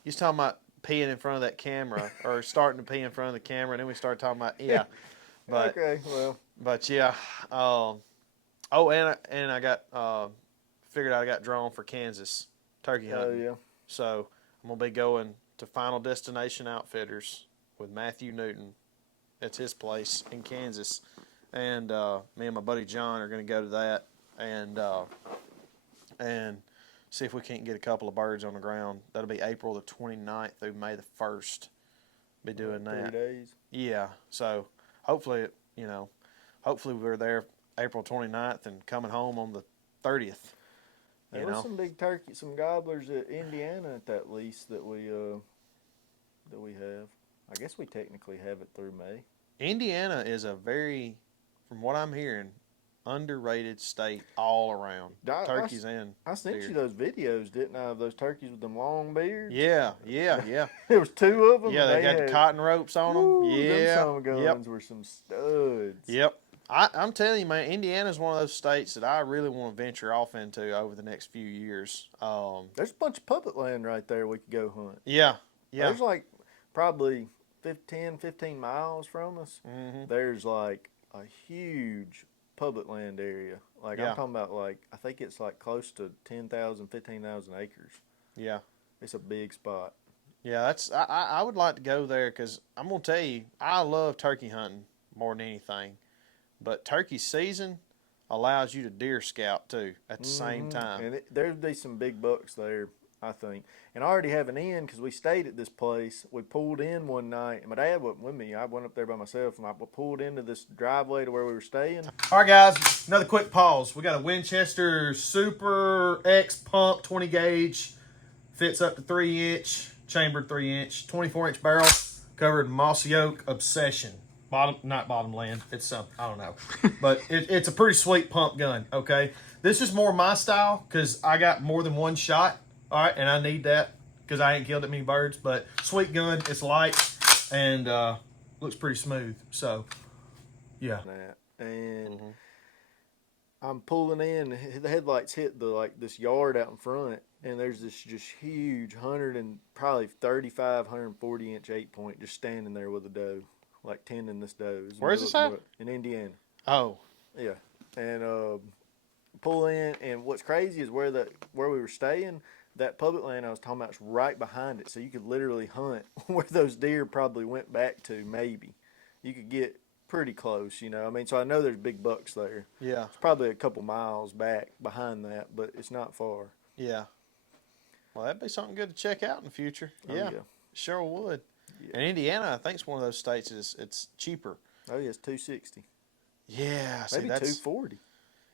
was talking about peeing in front of that camera or starting to pee in front of the camera, and then we started talking about yeah. But Okay, well, yeah. Oh, and I got figured out I got drawn for Kansas turkey oh hunting. yeah. So I'm gonna be going to Final Destination Outfitters with Matthew Newton. It's his place in Kansas, and me and my buddy John are gonna go to that and see if we can't get a couple of birds on the ground. That'll be April the 29th through May the 1st. Be doing 3 that. days. Yeah. So hopefully, hopefully we're there April 29th and coming home on the 30th. There was some big turkey, some gobblers at Indiana at that lease that we have. I guess we technically have it through May. Indiana is a very, from what I'm hearing, underrated state all around. Turkeys and I sent deer. you those videos, didn't I, of those turkeys with them long beards? Yeah. There was 2 of them. Yeah, and they got had, the cotton ropes on them. woo, Yeah. them son guns were some studs. Yep. I'm telling you, man, Indiana's one of those states that I really want to venture off into over the next few years. There's a bunch of public land right there we could go hunt. Yeah. There's like probably 15 miles from us. Mm-hmm. There's like a huge public land area. Like Yeah. I'm talking about, like I think it's like close to 10,000, 15,000 acres. Yeah. It's a big spot. Yeah, I would like to go there because I'm gonna tell you, I love turkey hunting more than anything, but turkey season allows you to deer scout too at the same time. And there'd be some big bucks there, I think. And I already have an in because we stayed at this place. We pulled in one night, and my dad wasn't with me. I went up there by myself, and I pulled into this driveway to where we were staying. All right, guys, another quick pause. We got a Winchester Super X pump 20 gauge, fits up to 3-inch, chambered 3-inch, 24-inch barrel, covered in mossy oak obsession. Not bottomland. It's something, I don't know. But it's a pretty sweet pump gun, okay? This is more my style because I got more than one shot, all right, and I need that because I ain't killed that many birds. But sweet gun, it's light, and looks pretty smooth. So, yeah. And I'm pulling in. The headlights hit this yard out in front, and there's this just huge 135, 140-inch 8-point just standing there with a doe, like tending this doe. Where's this at? In Indiana. Oh, Yeah, and pull in, and what's crazy is where we were staying. That public land I was talking about is right behind it, so you could literally hunt where those deer probably went back to. Maybe you could get pretty close, I mean, so I know there's big bucks there. yeah, It's probably a couple miles back behind that, but it's not far. yeah. Well, that'd be something good to check out in the future. Oh, Yeah, yeah. sure would. Yeah. And Indiana, I think, is one of those states it's cheaper. Oh yeah, it's $260, Yeah, see, maybe that's $240.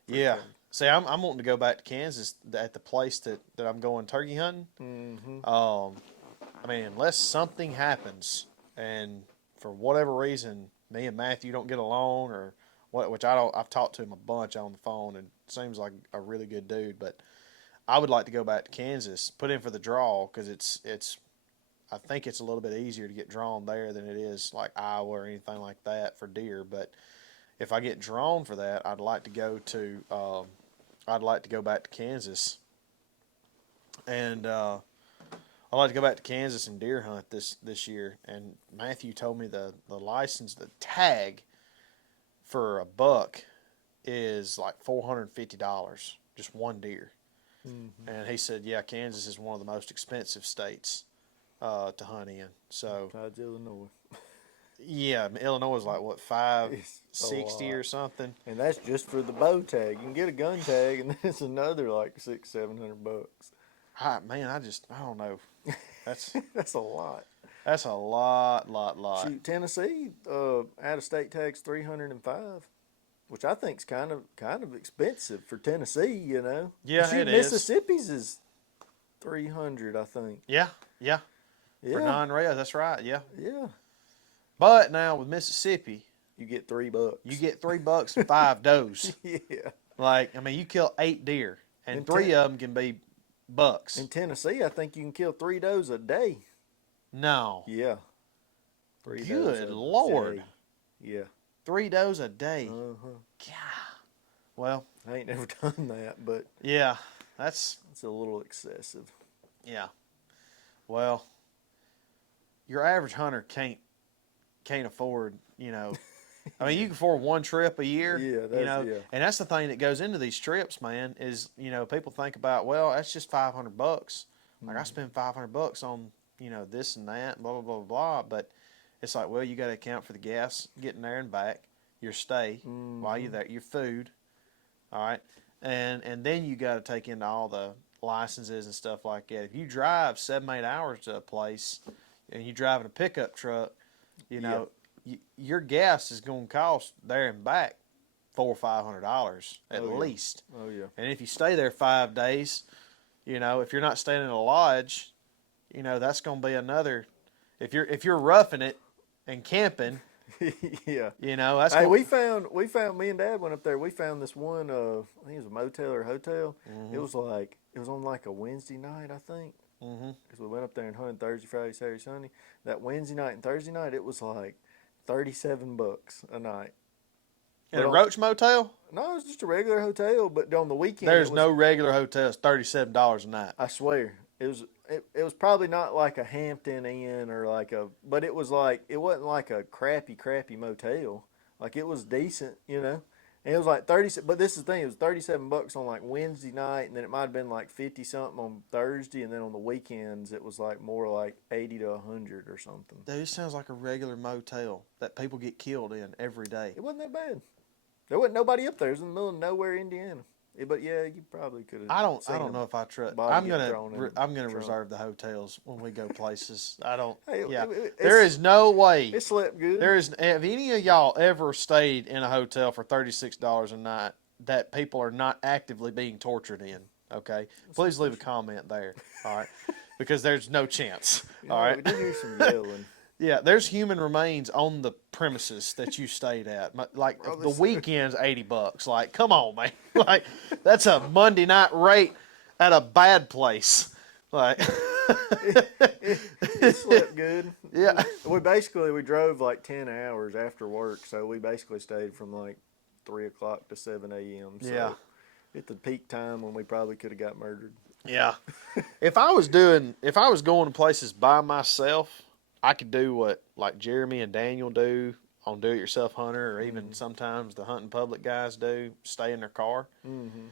yeah. See, I'm wanting to go back to Kansas at the place that I'm going turkey hunting. Mm-hmm. I mean, unless something happens, and for whatever reason, me and Matthew don't get along, or what, which I don't. I've talked to him a bunch on the phone, and seems like a really good dude. But I would like to go back to Kansas, put in for the draw because it's I think it's a little bit easier to get drawn there than it is like Iowa or anything like that for deer. But if I get drawn for that, I'd like to go to back to Kansas, and I'd like to go back to Kansas and deer hunt this year. And Matthew told me the license, the tag for a buck is like $450, just one deer. Mm-hmm. And he said, yeah, Kansas is one of the most expensive states to hunt in. So Besides Illinois. yeah, Illinois is like what, It's a $560 or lot. something. And that's just for the bow tag. You can get a gun tag, and then it's another like $600-700. Man, I don't know. That's That's a lot. that's a lot. Shoot, Tennessee, out of state tax 305, which I think's kind of expensive for Tennessee. You know. Yeah, Shoot, it is. Mississippi's is 300, I think. Yeah. For Yeah. non-res, that's right. Yeah. Yeah. But now with Mississippi, You get $3. you get $3 and 5 does. Yeah. Like, I mean, you kill 8 deer, and And 3 of them can be bucks. In Tennessee, I think you can kill 3 does a day. No. Yeah. 3 does Good a Lord. day. Yeah. 3 does a day. Uh-huh. God. Well, I ain't never done that, but yeah, that's, it's a little excessive. yeah. Well, your average hunter can't afford, I mean, you can afford one trip a year, Yeah, yeah. and that's the thing that goes into these trips, man, is, people think about, well, that's just $500. Like, I spend $500 on, this and that, blah, blah, blah, blah, but it's like, well, you got to account for the gas getting there and back, your stay while you're there, your food, all right, and then you got to take into all the licenses and stuff like that. If you drive 7-8 hours to a place and you're driving a pickup truck, your gas is going to cost there and back $400 or $500 at least. Oh yeah. And if you stay there 5 days, if you're not staying in a lodge, that's going to be another. If you're roughing it and camping, Yeah. that's. Hey, we found me and Dad went up there. We found this one. I think it was a motel or a hotel. It was on like a Wednesday night, I think. Because we went up there and hunted Thursday, Friday, Saturday, Sunday. That Wednesday night and Thursday night, it was like $37 a night. In a roach motel? No, it was just a regular hotel, but on the weekend, There's no regular hotel. It's $37 a night. I swear, it was probably not like a Hampton Inn or but it wasn't like a crappy motel. Like, it was decent, And it was like 30, but this is the thing, it was $37 on like Wednesday night, and then it might have been like 50 something on Thursday, and then on the weekends it was like more like 80 to 100 or something. Dude, this sounds like a regular motel that people get killed in every day. It wasn't that bad. There wasn't nobody up there. It was in the middle of nowhere, Indiana. But yeah, you probably could have. I don't know if I trust. I'm gonna reserve the hotels when we go places. I don't. Hey, yeah, there is no way. It slept good. Have any of y'all ever stayed in a hotel for $36 a night that people are not actively being tortured in? Okay, please leave a comment there. All right, because there's no chance. All right, we did hear some yelling. Yeah, there's human remains on the premises that you stayed at. Like, the weekend's $80. Like, come on, man. Like, that's a Monday night rate at a bad place. Like, it slept good. Yeah. We drove like 10 hours after work, so we basically stayed from like 3 o'clock to 7 a.m. So Yeah. at the peak time when we probably could have got murdered. Yeah. If I was going to places by myself, I could do what like Jeremy and Daniel do on Do It Yourself Hunter, or even sometimes the hunting public guys do, stay in their car. Mm-hmm.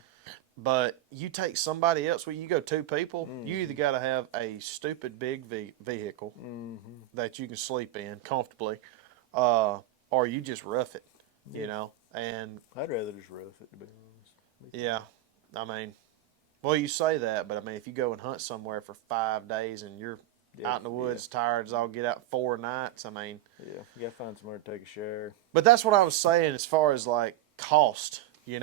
But you take somebody else, you go 2 people, you either got to have a stupid big vehicle that you can sleep in comfortably, or you just rough it, and I'd rather just rough it, to be honest. yeah, I mean, well, you say that, but I mean, if you go and hunt somewhere for 5 days and you're out in the woods, tired as all get out 4 nights, I mean. Yeah, you got to find somewhere to take a shower. But that's what I was saying as far as like cost. You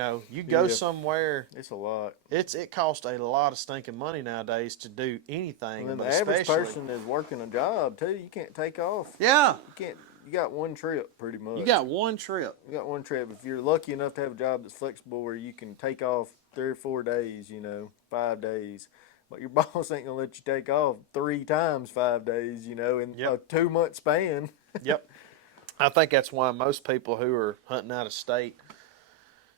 go somewhere. It's a lot. It costs a lot of stinking money nowadays to do anything. And but the average especially, person is working a job too. You can't take off. yeah, You got one trip pretty much. you got one trip. You got one trip. If you're lucky enough to have a job that's flexible where you can take off 3 or 4 days, 5 days, but your boss ain't gonna let you take off 3 times 5 days, in a Yep. 2-month span. Yep. I think that's why most people who are hunting out of state,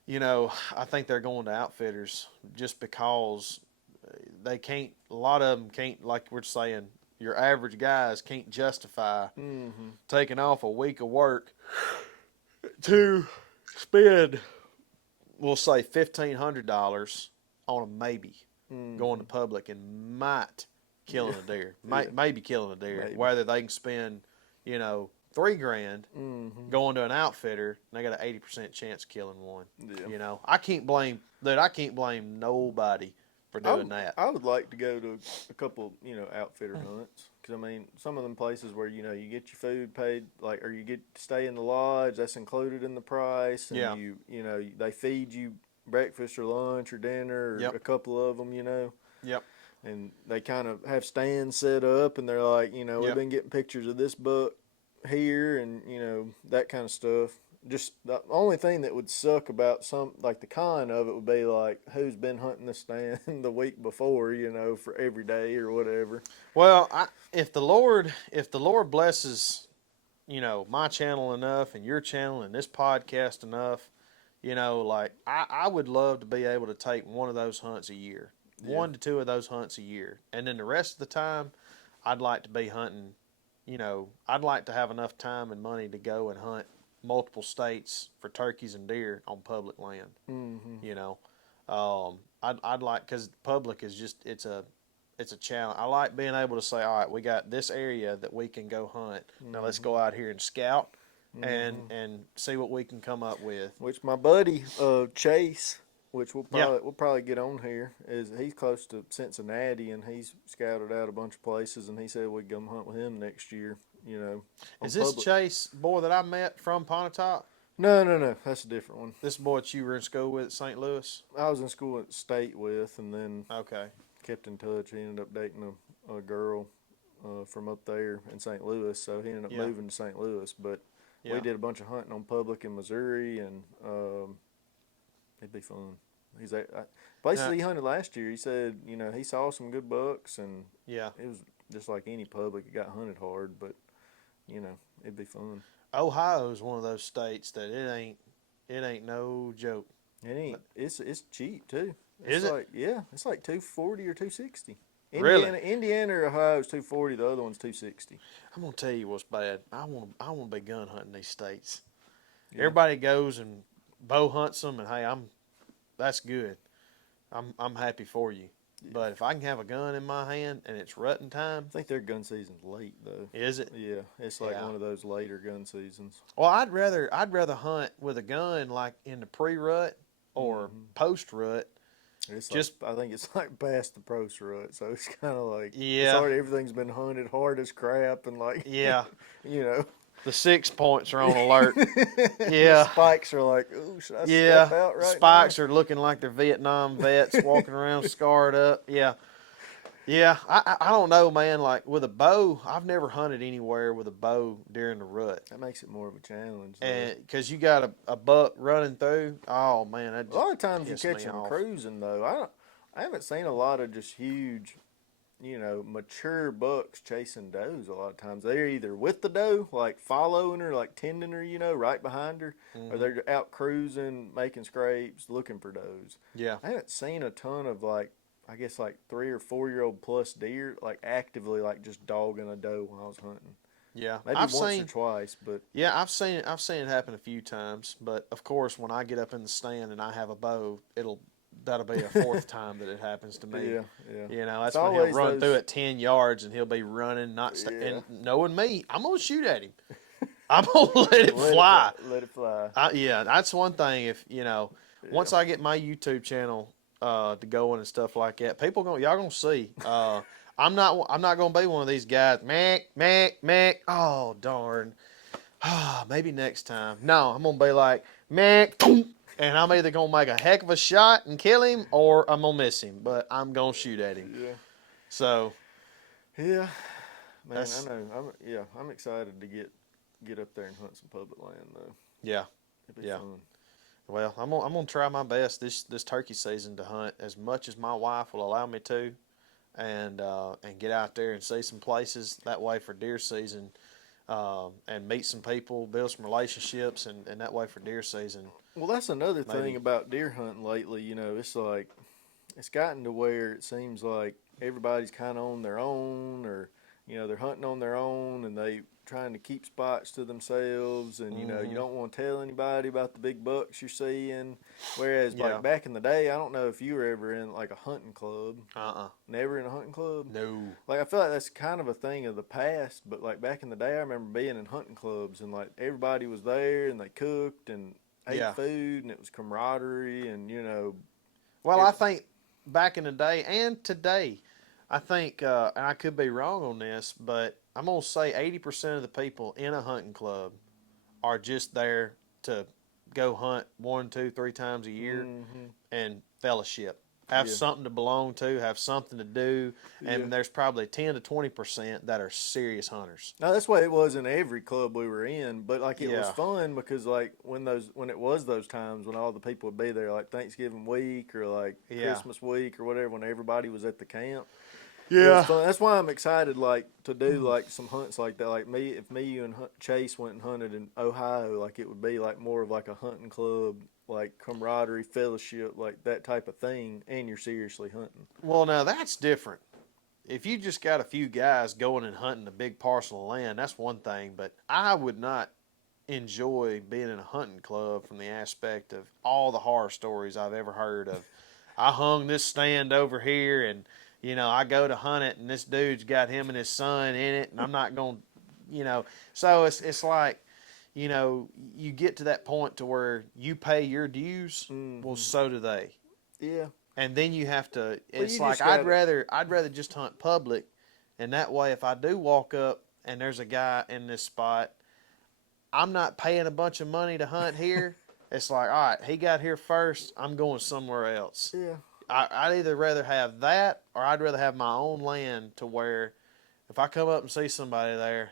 I think they're going to outfitters just because they can't, a lot of them can't, like we're saying, your average guys can't justify taking off a week of work to spend, we'll say $1,500 on a maybe going to public and might killing a deer, maybe killing a deer, Maybe. whether they can spend, $3,000 going to an outfitter and they got an 80% chance of killing one. Yeah. I can't blame nobody for doing that. I would like to go to a couple, outfitter hunts. Because, some of them places where, you get your food paid, or you get to stay in the lodge, that's included in the price. And they feed you breakfast or lunch or dinner, or a couple of them, Yep. And they kind of have stands set up, and they're like, we've Yep. been getting pictures of this buck here, and, that kind of stuff. Just the only thing that would suck about the con of it would be like who's been hunting the stand the week before, for every day or whatever. Well, if the Lord blesses, my channel enough and your channel and this podcast enough, I would love to be able to take one of those hunts a year, 1 to 2 of those hunts a year, and then the rest of the time, I'd like to be hunting. I'd like to have enough time and money to go and hunt multiple states for turkeys and deer on public land. I'd like, because public is just it's a challenge. I like being able to say, all right, we got this area that we can go hunt. Now let's go out here and scout and see what we can come up with. Which my buddy Chase, which we'll probably get on here, he's close to Cincinnati, and he's scouted out a bunch of places, and he said we'd come hunt with him next year. Is this Chase boy that I met from Pontotoc? No, that's a different one. This boy that you were in school with at St. Louis? I was in school at State with, and then Okay. kept in touch. He ended up dating a girl from up there in St. Louis, so he ended up moving to St. Louis. But we did a bunch of hunting on public in Missouri, and it'd be fun. Places he hunted last year, he said, he saw some good bucks, and it was just like any public. It got hunted hard, but it'd be fun. Ohio's one of those states that it ain't no joke. It's cheap too. Is it? It's like $240 or $260. Really? Indiana or Ohio is $240. The other one's $260. I'm gonna tell you what's bad. I want to be gun hunting these states. Yeah. Everybody goes and bow hunts them, and hey, that's good. I'm happy for you. Yeah. But if I can have a gun in my hand and it's rutting time, I think their gun season's late though. Is it? Yeah, it's like one of those later gun seasons. Well, I'd rather hunt with a gun like in the pre-rut or post-rut. I think it's like past the post rut, so it's kind of like everything's been hunted hard as crap, and the 6 points are on alert. Yeah, the spikes are like, ooh, should I step out right spikes now? are looking like they're Vietnam vets walking around scarred up. Yeah. I don't know, man. Like with a bow, I've never hunted anywhere with a bow during the rut. That makes it more of a challenge. And because you got a buck running through, oh man, a lot of times you catch them cruising though. I haven't seen a lot of just huge, mature bucks chasing does. A lot of times they're either with the doe, like following her, like tending her, right behind her, or they're out cruising, making scrapes, looking for does. Yeah, I haven't seen a ton of I guess 3 or 4 year old plus deer actively just dogging a doe when I was hunting. Yeah, maybe once or twice, but I've seen it happen a few times. But of course, when I get up in the stand and I have a bow, that'll be a fourth time that it happens to me. Yeah. That's when he'll run through at 10 yards and he'll be running, and knowing me, I'm gonna shoot at him. I'm gonna let it fly. Let it fly. That's one thing. If once I get my YouTube channel to going and stuff like that, y'all gonna see. I'm not gonna be one of these guys. Mac. Oh darn. Maybe next time. No, I'm gonna be like Mac, and I'm either gonna make a heck of a shot and kill him, or I'm gonna miss him. But I'm gonna shoot at him. Yeah. So. Yeah. Man, I know. I'm excited to get up there and hunt some public land though. Yeah. It'd be fun. Well, I'm gonna try my best this turkey season to hunt as much as my wife will allow me to. and get out there and see some places that way for deer season, and meet some people, build some relationships, and that way for deer season. Well, that's another Maybe. thing about deer hunting lately. You know, it's like it's gotten to where it seems like everybody's kind of on their own, or you know, they're hunting on their own, and they trying to keep spots to themselves, and you know, you don't want to tell anybody about the big bucks you're seeing. Whereas, Yeah. like back in the day, I don't know if you were ever in like a hunting club. Never in a hunting club. No. Like I feel like that's kind of a thing of the past, but like back in the day, I remember being in hunting clubs, and like everybody was there, and they cooked and ate Yeah. food, and it was camaraderie, and you know. Well, I think back in the day and today, I think, and I could be wrong on this, but I'm going to say 80% of the people in a hunting club are just there to go hunt 1, 2, 3 times a year and fellowship. Have something to belong to, have something to do, and there's probably 10 to 20% that are serious hunters. Now that's why it was in every club we were in, but like it was Yeah. fun because like when it was those times when all the people would be there, like Thanksgiving week or like Christmas week or whatever, when everybody was at the camp. It was fun. That's why I'm excited, like to do like some hunts like that. Like if you and Chase went and hunted in Ohio, like it would be like more of like a hunting club, like camaraderie, fellowship, like that type of thing, and you're seriously hunting. Well, now that's different. If you just got a few guys going and hunting a big parcel of land, that's one thing. But I would not enjoy being in a hunting club from the aspect of all the horror stories I've ever heard of. I hung this stand over here, and you know I go to hunt it, and this dude's got him and his son in it, and I'm not going, you know. So it's like, you know, you get to that point to where you pay your dues. Well, so do they. Yeah. And then you have to. It's you like just gotta- I'd rather just hunt public, and that way, if I do walk up and there's a guy in this spot, I'm not paying a bunch of money to hunt here. It's like, all right, he got here first. I'm going somewhere else. Yeah. I'd either rather have that, or I'd rather have my own land to where, if I come up and see somebody there,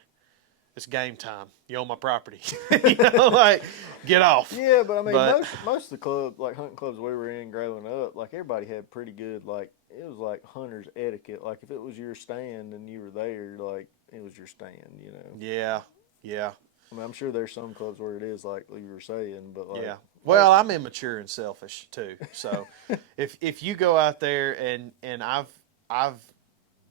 it's game time. You own my property. You know, like, get off. Yeah, but I mean, But- most of the club, like hunting clubs we were in growing up, like everybody had pretty good, like it was like hunter's etiquette. Like if it was your stand and you were there, like it was your stand, you know. Yeah, yeah, I mean, I'm sure there's some clubs where it is like you were saying, but like, yeah. Well, I'm immature and selfish too. So, if you go out there and I've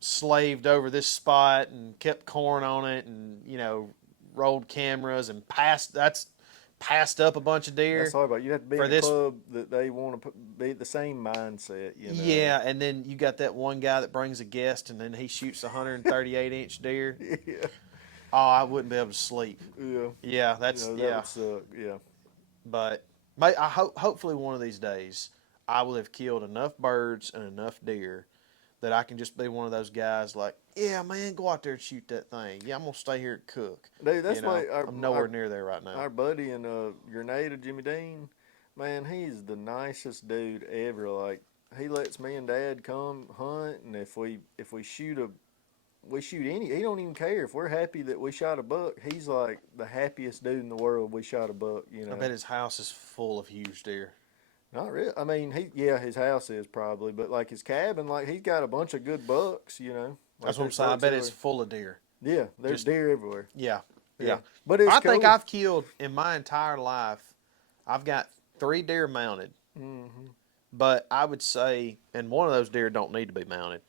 slaved over this spot and kept corn on it, and you know, rolled cameras and passed up a bunch of deer. that's all about you have to be For in a this- club that they want to be the same mindset, you know. Yeah, and then you got that one guy that brings a guest, and then he shoots a 138-inch deer. Yeah. Oh, I wouldn't be able to sleep. Yeah. Yeah, that's You know, that would suck. Yeah. But hopefully one of these days I will have killed enough birds and enough deer that I can just be one of those guys like, yeah, man, go out there and shoot that thing. Yeah, I'm gonna stay here and cook. Dude, that's You know, why I'm nowhere near there right now. our buddy in Grenada, Jimmy Dean, man, he's the nicest dude ever. Like he lets me and Dad come hunt, and if we shoot any. He don't even care if we're happy that we shot a buck. He's like the happiest dude in the world. We shot a buck, you know. I bet his house is full of huge deer. Not really. I mean, his house is probably, but like his cabin, like he's got a bunch of good bucks, you know. Like, That's what I'm there's saying. I bucks bet it's everywhere. full of deer. Yeah, there's just- deer everywhere. Yeah, Yeah. yeah. But it's I think cool. I've killed in my entire life. I've got 3 deer mounted, but I would say, and one of those deer don't need to be mounted,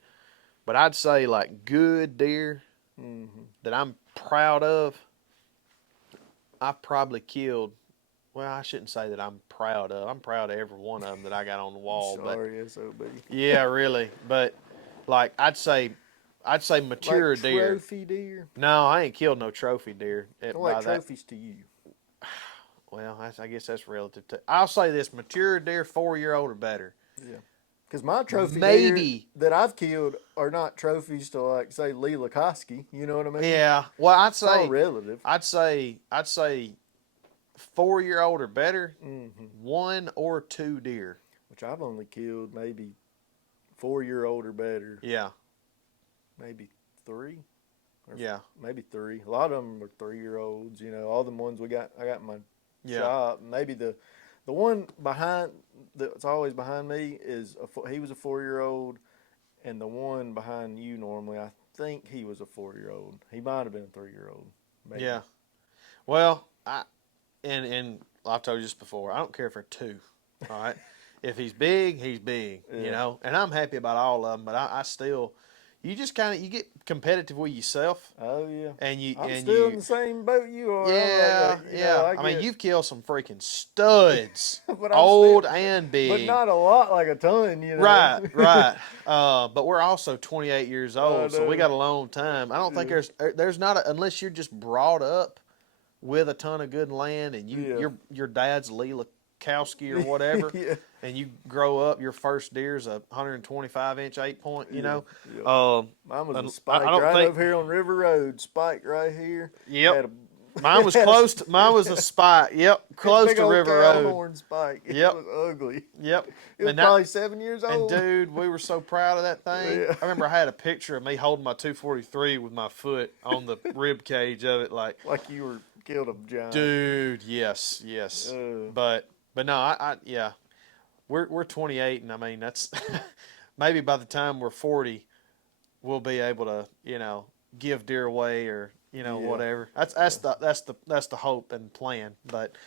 but I'd say like good deer that I'm proud of. I've probably killed. Well, I shouldn't say that I'm proud of. I'm proud of every one of them that I got on the wall. Sorry, SOB. But yeah, really. But like I'd say mature Like deer. trophy deer. No, I ain't killed no trophy deer. I by like that. trophies to you. Well, I guess that's relative to. I'll say this: mature deer, 4-year-old or better. Yeah. Because my trophy Maybe. deer that I've killed are not trophies to like say Lee Lukoski. You know what I mean? Yeah. Well, I'd It's all say relative. I'd say 4-year-old or better. 1 or 2 deer. Which I've only killed maybe 4-year-old or better. Yeah. Maybe 3. Or Yeah. Maybe 3. A lot of them are 3-year-olds. You know, all the ones I got in my Yeah. shop. Maybe the one behind that's always behind me is he was a 4-year-old, and the one behind you normally, I think he was a 4-year-old. He might have been a 3-year-old. Maybe. Yeah. Well, and I've told you this before. I don't care for 2. All right. If he's big, he's big. Yeah. You know, and I'm happy about all of them. But I still, you just kind of you get competitive with yourself. Oh yeah. And I'm still in the same boat you are. Yeah, I'm like, yeah. I mean, you've killed some freaking studs, but old and big. But not a lot, like a ton, you know. Right, right. But we're also 28 years I old, so we know. got a long time. I don't think there's not unless you're just brought up with a ton of good land and your dad's Leela Kowski or whatever, Yeah. and you grow up, your first deer's a 125-inch 8-point, you know. Yeah. Mine was a spike over here on River Road, spike right here. Yep. Mine was mine was a spike. Yep, close to River Road. Horn spike. Yep. It was ugly. Yep. It was probably 7 years old. And dude, we were so proud of that thing. Yeah. I remember I had a picture of me holding my 243 with my foot on the rib cage of it, like you were killed a giant. Dude, yes. But no, yeah. We're 28, and I mean that's maybe by the time we're 40, we'll be able to, you know, give deer away or, you know, whatever. That's the hope and plan. But,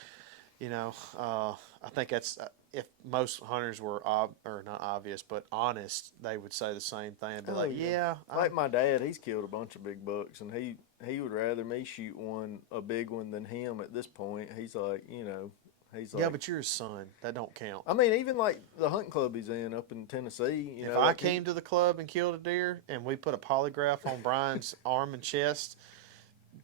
you know, I think that's if most hunters were or not obvious, but honest, they would say the same thing. They'd be like my dad, he's killed a bunch of big bucks, and he would rather me shoot a big one than him at this point. He's like, you know. Yeah, but you're his son. That don't count. I mean, even like the hunting club he's in up in Tennessee. You know, if I came to the club and killed a deer and we put a polygraph on Brian's arm and chest,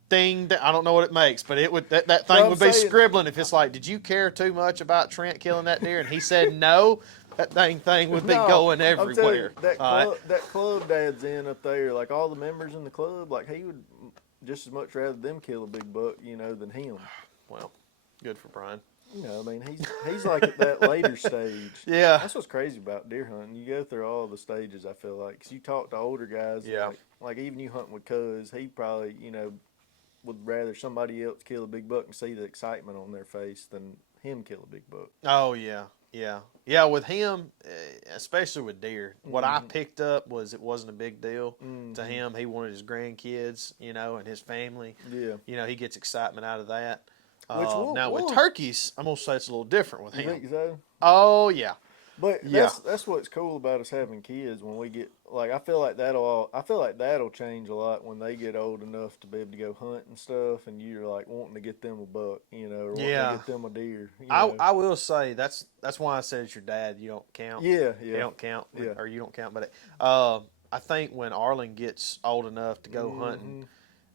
ding, I don't know what it makes, but it would that thing would be scribbling. If it's like, did you care too much about Trent killing that deer? And he said no, that thing would be going everywhere. You, that club dad's in up there, like all the members in the club, like he would just as much rather them kill a big buck, you know, than him. Well, good for Brian. You know, I mean, he's like at that later stage. Yeah. That's what's crazy about deer hunting. You go through all the stages, I feel like. 'Cause you talk to older guys. Yeah. Like even you hunting with Cuz, he probably, you know, would rather somebody else kill a big buck and see the excitement on their face than him kill a big buck. Oh, yeah. Yeah, with him, especially with deer, what I picked up was it wasn't a big deal to him. He wanted his grandkids, you know, and his family. Yeah. You know, he gets excitement out of that. Now with turkeys, I'm gonna say it's a little different with him. You think so? Oh yeah, but that's what's cool about us having kids. When we get I feel like that'll change a lot when they get old enough to be able to go hunt and stuff, and you're like wanting to get them a buck, you know, or wanting to get them a deer. I will say that's why I said it's your dad. You don't count. Yeah. You don't count. Yeah. Or you don't count. But I think when Arlen gets old enough to go hunting,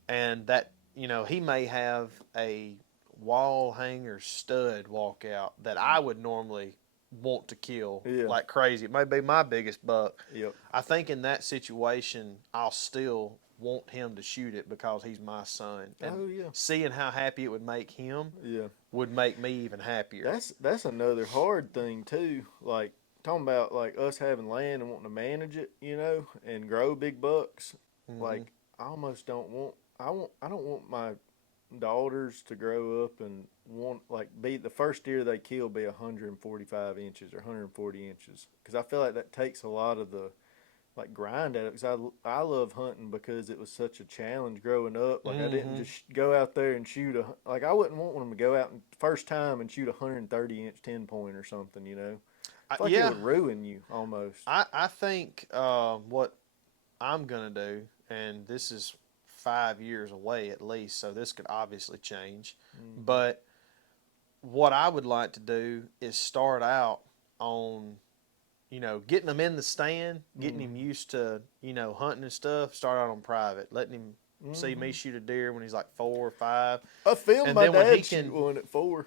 and that he may have a wall hanger stud walk out that I would normally want to kill like crazy. It may be my biggest buck. Yep. I think in that situation, I'll still want him to shoot it because he's my son. And seeing how happy it would make him would make me even happier. That's another hard thing too. Like talking about like us having land and wanting to manage it, you know, and grow big bucks. Like I almost don't want I don't want my daughters to grow up and be the first deer they kill be 145 inches or 140 inches, because I feel like that takes a lot of the grind at it, because I love hunting because it was such a challenge growing up. I didn't just go out there and shoot I wouldn't want them to go out and first time and shoot 130-inch 10-point or something, you know. I feel like it would ruin you almost. I think what I'm gonna do, and this is 5 years away at least, so this could obviously change. But what I would like to do is start out on, getting him in the stand, getting him used to, hunting and stuff. Start out on private, letting him see me shoot a deer when he's like 4 or 5. I filmed my dad shoot one at 4.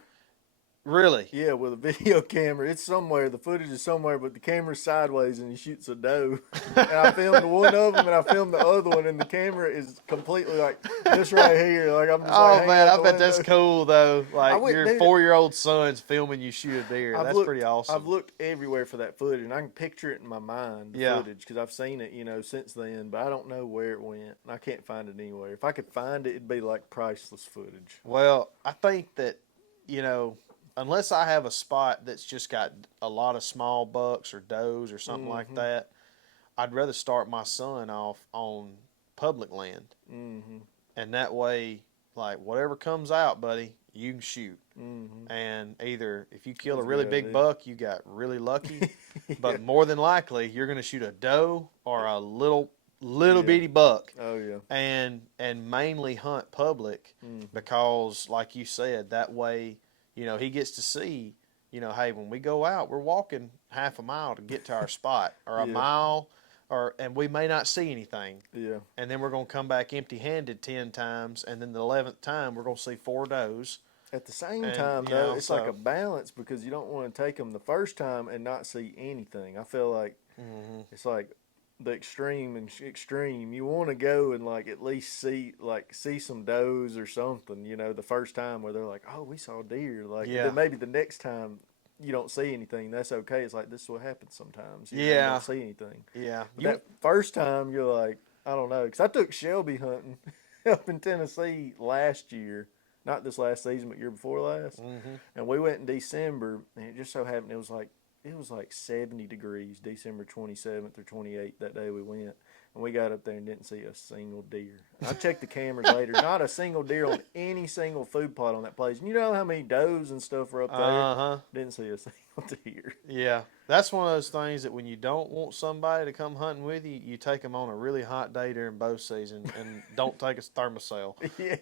Really? Yeah, with a video camera. It's somewhere. The footage is somewhere, but the camera's sideways and he shoots a doe. And I filmed one of them and I filmed the other one, and the camera is completely like this right here. Like I'm just man, I bet that's cool though. Like your 4-year-old son's filming you shoot a deer. That's pretty awesome. I've looked everywhere for that footage, and I can picture it in my mind, the footage, because I've seen it, since then, but I don't know where it went. And I can't find it anywhere. If I could find it, it'd be like priceless footage. Well, I think that, unless I have a spot that's just got a lot of small bucks or does or something like that, I'd rather start my son off on public land, and that way, like whatever comes out, buddy, you can shoot. And either if you kill That's a a really good big idea. buck, you got really lucky. But more than likely, you're going to shoot a doe or a little bitty buck. Oh yeah. And mainly hunt public because, like you said, that way, he gets to see, hey, when we go out, we're walking half a mile to get to our spot, or a Yeah. mile, and we may not see anything. Yeah. And then we're going to come back empty-handed 10 times, and then the 11th time we're going to see 4 does. At the same And, time, you though, know, it's like so- a balance because you don't want to take them the first time and not see anything. I feel like it's like the extreme and extreme. You want to go and like at least see some does or something. The first time where they're like, "Oh, we saw deer." Like Yeah. then maybe the next time you don't see anything. That's okay. It's like this is what happens sometimes. You Yeah. don't see anything. Yeah. But that first time, you're like, I don't know, because I took Shelby hunting up in Tennessee last year. Not this last season, but year before last. And we went in December, and it just so happened it was like 70 degrees, December 27th or 28th that day we went. And we got up there and didn't see a single deer. I checked the cameras later, not a single deer on any single food plot on that place. And you know how many does and stuff are up there? Didn't see a single deer. Yeah. That's one of those things that when you don't want somebody to come hunting with you, you take them on a really hot day during bow season and don't take a thermocell. Yeah.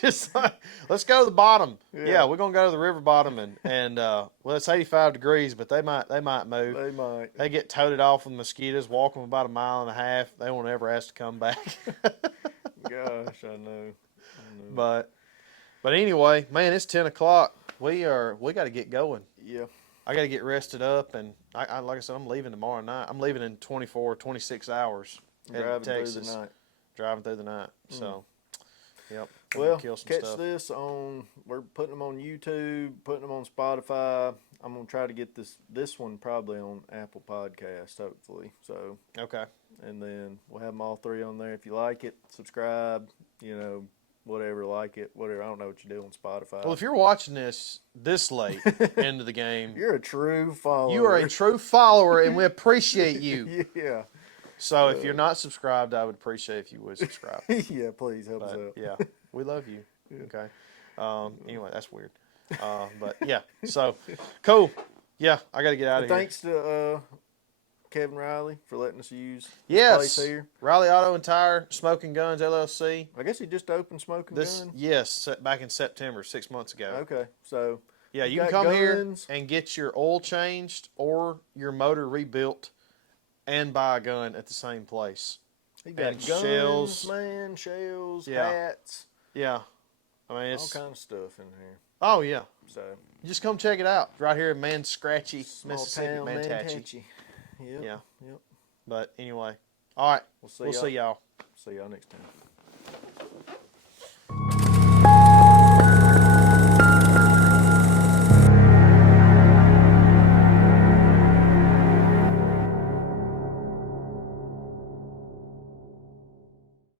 Just like, let's go to the bottom. Yeah. Yeah, we're gonna go to the river bottom and well, it's 85 degrees, but they might move. They might. They get toted off with mosquitoes, walk them about a mile and a half. They won't ever ask to come back. Gosh, I know. But anyway, man, it's 10 o'clock. We got to get going. Yeah. I got to get rested up, and I like I said, I'm leaving tomorrow night. I'm leaving in 26 hours. headed to Driving through Texas. the night. Driving through the night. So, yep. I'm Well, gonna kill some catch stuff. this on. We're putting them on YouTube, putting them on Spotify. I'm gonna try to get this one probably on Apple Podcast, hopefully. So, Okay. and then we'll have them all 3 on there. If you like it, subscribe. Whatever, like it, whatever. I don't know what you do on Spotify. Well, if you're watching this late into the game, You're a true follower. you are a true follower, and we appreciate you. Yeah. So if you're not subscribed, I would appreciate if you would subscribe. Yeah, please help us But out. yeah, we love you. Okay. Anyway, that's weird. But yeah, so cool. Yeah, I got to get out of here. Thanks to Kevin Riley for letting us use his Yes, place here. Riley Auto and Tire, Smokin Guns LLC. I guess he just opened Smokin Guns. Yes, back in September, 6 months ago. Okay, so Yeah, you got can come here guns. and get your oil changed or your motor rebuilt and buy a gun at the same place. He got and guns, shells. man, shells, Yeah. hats, Yeah, I mean all it's kind of stuff in here. oh yeah. So Just come check it out right here in Mantachie, small Mississippi, town Mantachie. Yep. Yeah. Yep. But anyway, all right, We'll see we'll y'all. see y'all. See y'all next time.